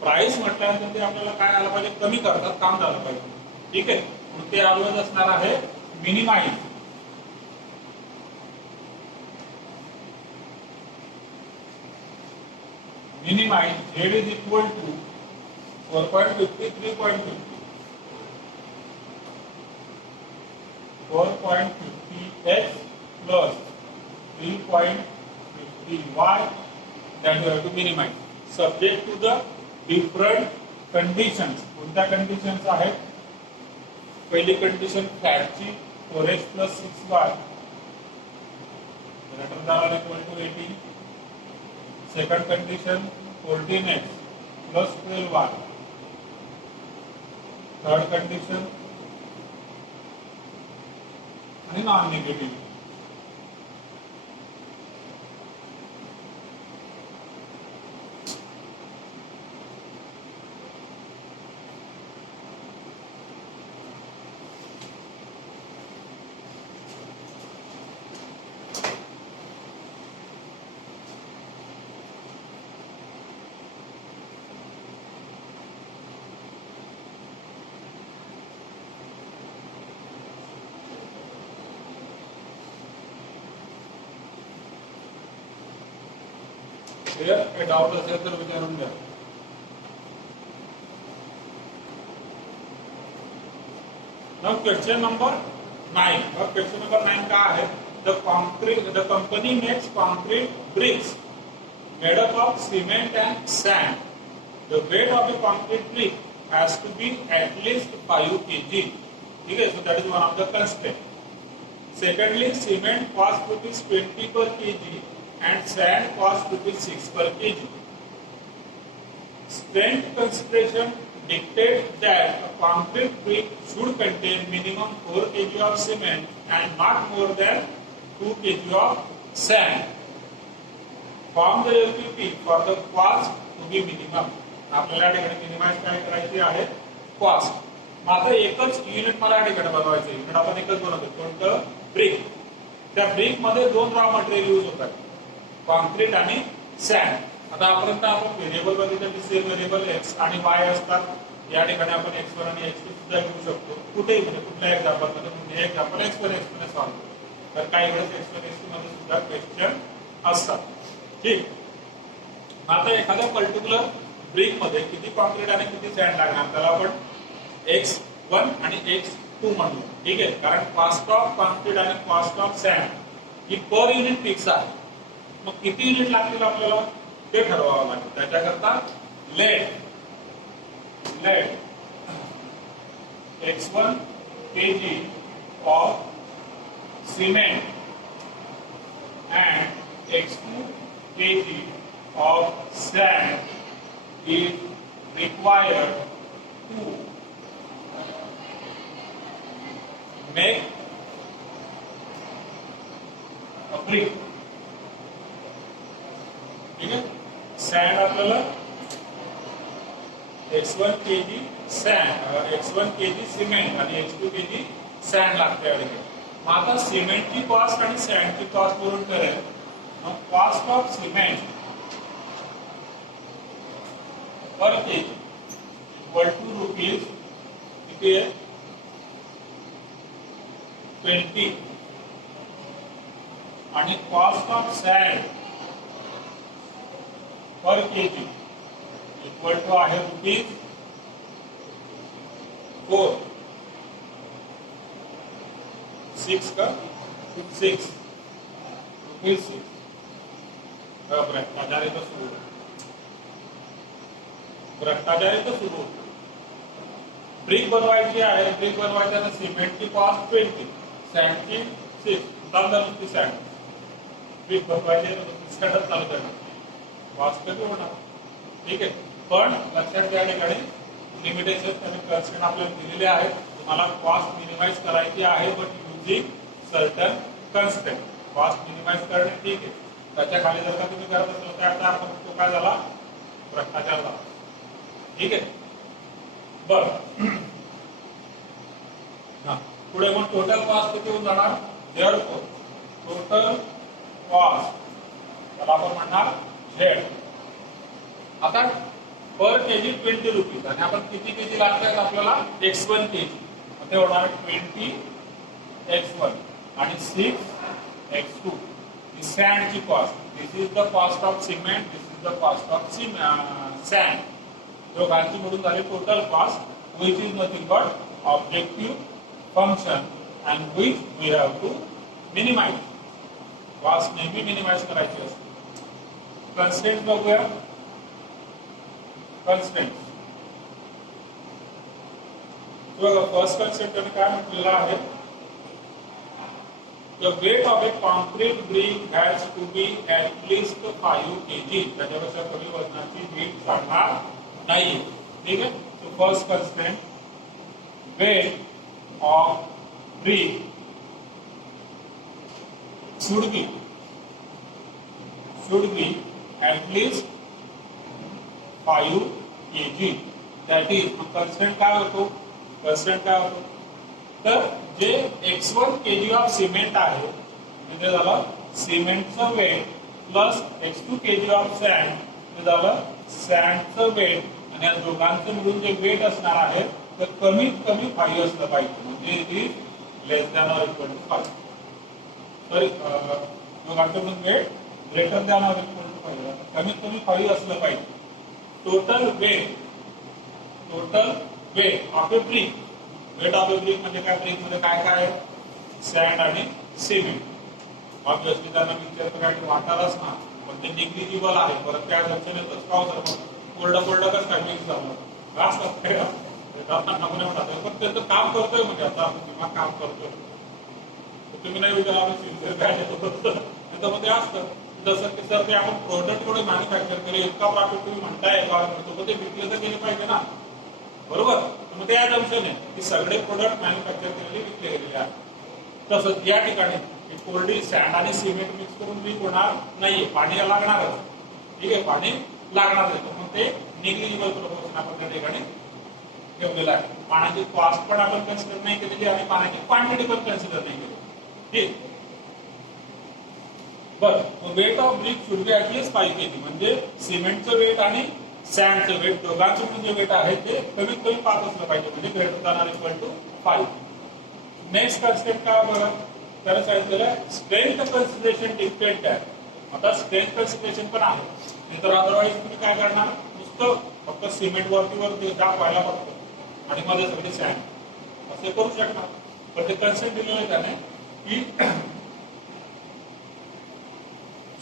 प्राइस म्हटल्यानंतर ते आपल्याला काय आलं पाहिजे, कमी करतात काम झालं पाहिजे. ठीक आहे, मग ते ऑलवेज असणार आहे minimise. Minimise z is equal to 4.50 3.50 4.50x plus 3.50y that you have to minimize subject to the different conditions. कोणत्या कंडिशन्स आहेत, पहिली condition फॅटची 4x plus 6y greater than or equal to 18. Second condition 14x plus 12y. Third condition आणि non negative. हे doubt असेल तर विचारून द्या. Now question number 9. Question number 9 का है? The company makes concrete bricks made up of cement and sand. The weight of the concrete brick has to be at least 5 kg. ठीक है, so that is one of the constraint. Secondly, cement costs rupees 20 per kg and sand costs rupees 6 per kg. Strength consideration dictates that a concrete brick should contain minimum 4 kg of cement and not more than 2 kg of sand. Form the LPP for the cost to be minimum. आपल्याला या ठिकाणी minimise काय करायची आहे, cost. मात्र एकच unit मला या ठिकाणी बनवायचं. युनिट आपण एकच बनवतो, कोणतं, ब्रिक. त्या ब्रिक मध्ये दोन रॉ मटेरियल यूज होतात, कॉन्क्रीट आणि सॅन्ड. आता आतापर्यंत आपण व्हेरिएबल बघितलं की सेम व्हेरिएबल एक्स आणि वाय असतात. या ठिकाणी आपण x1 आणि x2 सुद्धा घेऊ शकतो, कुठेही म्हणजे कुठल्या एक्झाम्पल मध्ये. म्हणजे एक्झाम्पल x1 x2 ने सॉल्व्ह करू, तर काही वेळेस x1 x2 मध्ये सुद्धा क्वेश्चन असतात. ठीक. आता एखाद्या पर्टिक्युलर ब्रिक मध्ये किती कॉन्क्रीट आणि किती सॅन्ड लागणार, त्याला आपण x1 आणि x2 म्हणू. ठीक आहे, कारण कॉस्ट ऑफ कॉन्क्रीट आणि cost of sand he per unit fix आहे. मग किती युनिट लागतील आपल्याला ते ठरवावं लागेल. त्याच्याकरता late x1 kg of cement and x2 kg of sand is required to make a brick. ठीक है, सैंड आपल्याला x1 kg sand, x1 kg cement आणि x2 kg सॅन्ड लागते या ठिकाणी. मग आता सिमेंटची कॉस्ट आणि सॅन्डची कॉस्ट वरून करेल. मग cost of cement per kg equal to rupees किती आहे, 20. आणि cost of sand per kg equal to आहे रुपीज 4. 6 का 6 रुपीज 6. भ्रष्टाचार इथं सुरू, भ्रष्टाचार इथं सुरू. ब्रिक बनवायची आहे, ब्रिक बनवायची आहे, सिमेंटची कॉस्ट 20, सॅन्डची 6. चालतं नुसती सॅन्ड. ब्रिक बनवायची सॅन्डच चालू करणार, कॉस्ट कमी होणार. ठीक आहे, पण लक्षात घ्या ठिकाणी लिमिटेशन आणि कन्स्ट्रेंट आपल्याला दिलेले आहेत. तुम्हाला कॉस्ट मिनिमाइज करायची आहे, but using certain constraint. Cost minimise करणे ठीक आहे, त्याच्या खाली जर का तुम्ही करत असाल तर याचा अर्थ तो काय झाला, भ्रष्टाचार झाला. ठीक आहे. बरं, पुढे मग टोटल कॉस्ट किती होऊन जाणार, therefore टोटल कॉस्ट त्याला आपण म्हणणार झेड. आता पर केजी 20 रुपीज आणि आपण किती केजी लागतात आपल्याला x1 केजी, ते होणार 20 x1 आणि 6 x2. ही सॅन्डची cost. This is the cost of cement, this is the cost of sand. दोघांची मिळून झाली total cost, which is nothing but objective function and which we have to minimize. Cost नेहमी minimize करायची असते. Constant बघूया. Constant बघा, first constant त्याने काय म्हटलेलं आहे, the weight of a concrete brick has to be at least 5 kg. त्याच्यापेक्षा कमी वजनाची वीट चालणार नाही. ठीक आहे. So first constraint, weight of brick should be at least 5 kg. That is, constraint काय होतो, constraint काय होतो, तर जे x1 केजी ऑफ सिमेंट आहे म्हणजे झालं सिमेंटचं weight plus x2 kg of sand म्हणजे झालं सॅन्डचं वेट, आणि या दोघांचं मिळून जे वेट असणार आहे तर कमीत कमी 5 असलं पाहिजे. म्हणजे it is less than or equal to 5. तर दोघांचं मिळून weight greater than or equal to 5, कमीत कमी 5 असलं पाहिजे. Total weight of a brick. Weight of a brick म्हणजे काय, ब्रिक मध्ये काय काय आहे, सॅन्ड आणि सिमेंट. ऑब्विसली त्यांना पिक्चर काय वाटायलाच ना, पण ते निग्लिजिबल आहे. परत त्या दर्शनेतच का होतं, कोल्ड कसं काय मिक्स झालं, जास्त नमुने म्हणतात, पण त्याचं काम करतोय म्हणजे आता किंवा काम करतोय. तुम्ही नाही विचारलं सिन्सिअर काय त्याच्यामध्ये असतं. जसं की सर ते आपण प्रोडक्ट थोडं मॅन्युफॅक्चर केले, इतका प्रॉफिट तुम्ही म्हणताय म्हणतो, ते विकले तर गेले पाहिजे ना, बरोबर. मग ते याच अंश आहे की सगळे प्रोडक्ट मॅन्युफॅक्चर केलेले विकले गेलेले आहेत. तसंच या ठिकाणी कोरडी सॅन्ड आणि सिमेंट मिक्स करून वीक होणार नाहीये, पाणी लागणारच. ठीक आहे, पाणी लागणार आहे. मग ते निग्लिजिबल प्रोपोर्शन आपण त्या ठिकाणी ठेवलेलं आहे. पाण्याची कॉस्ट पण आपण कन्सिडर नाही केलेली आणि पाण्याची क्वांटिटी पण कन्सिडर नाही केली. ठीक. बरं, weight of brick should be at least 5 kg. म्हणजे सिमेंटचं वेट आणि सॅन्डचं वेट दोघांचं मिळून जे वेट आहे ते कमीत कमी 5 असलं पाहिजे, म्हणजे greater than or equal to 5. Next concept काय बरं, त्याला सांगितलेलं स्ट्रेंथ कन्सिडरेशन डिक्टेट दॅट. आता स्ट्रेंथ कन्सिडरेशन पण आहे, नाही तर अदरवाईज तुम्ही काय करणार, नुसतं फक्त सिमेंट वरती दाखवायला बघतो आणि मध्ये सगळे सॅन्ड असे करू शकणार. पण ते कन्सेप्ट दिलेलं आहे त्याने की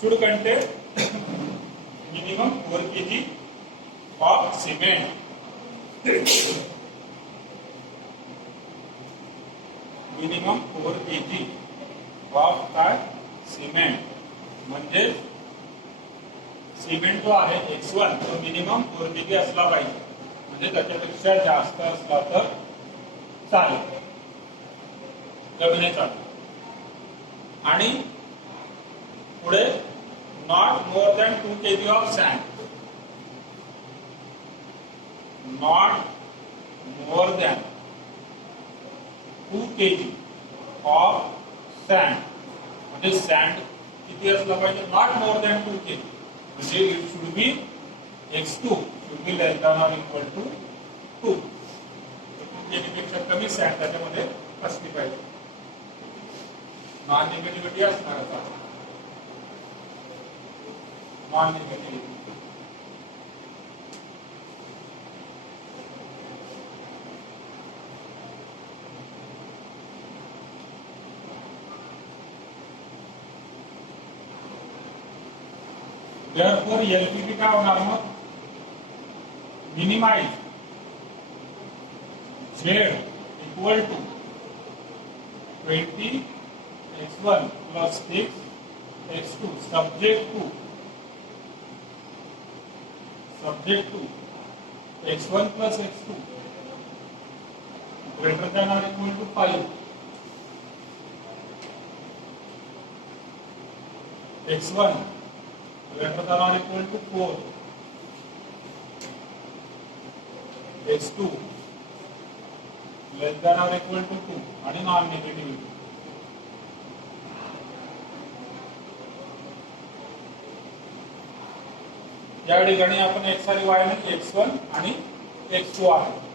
should contain minimum 4 kg of cement. minimum 4 kg of काय सिमेंट. म्हणजे सिमेंट जो आहे x1 तो मिनिमम 4 kg असला पाहिजे. म्हणजे त्याच्यापेक्षा जास्त असला तर चालेल, कमी नाही चालेल. आणि पुढे not more than 2 kg of sand. Not more than 2 kg of sand. म्हणजे सॅन्ड किती असलं पाहिजे, नॉट मोर दॅन 2 kg. म्हणजे it should be x2 should be less than or equal to 2. 2 kg पेक्षा कमी सॅन्ड त्याच्यामध्ये असली पाहिजे. नॉन निगेटिव्हिटी असणार, नॉन निगेटिव्हिटी. therefore LPP काय होणार मग, minimise Z equal to 20 x1 plus 6 x2 subject to x1 plus x2 greater than or equal to 5. x1 greater than or equal to 4 x2 less than or equal to 2 आणि non negativity. या ठिकाणी आपण x आणि y ने x1 आणि x2 आहे.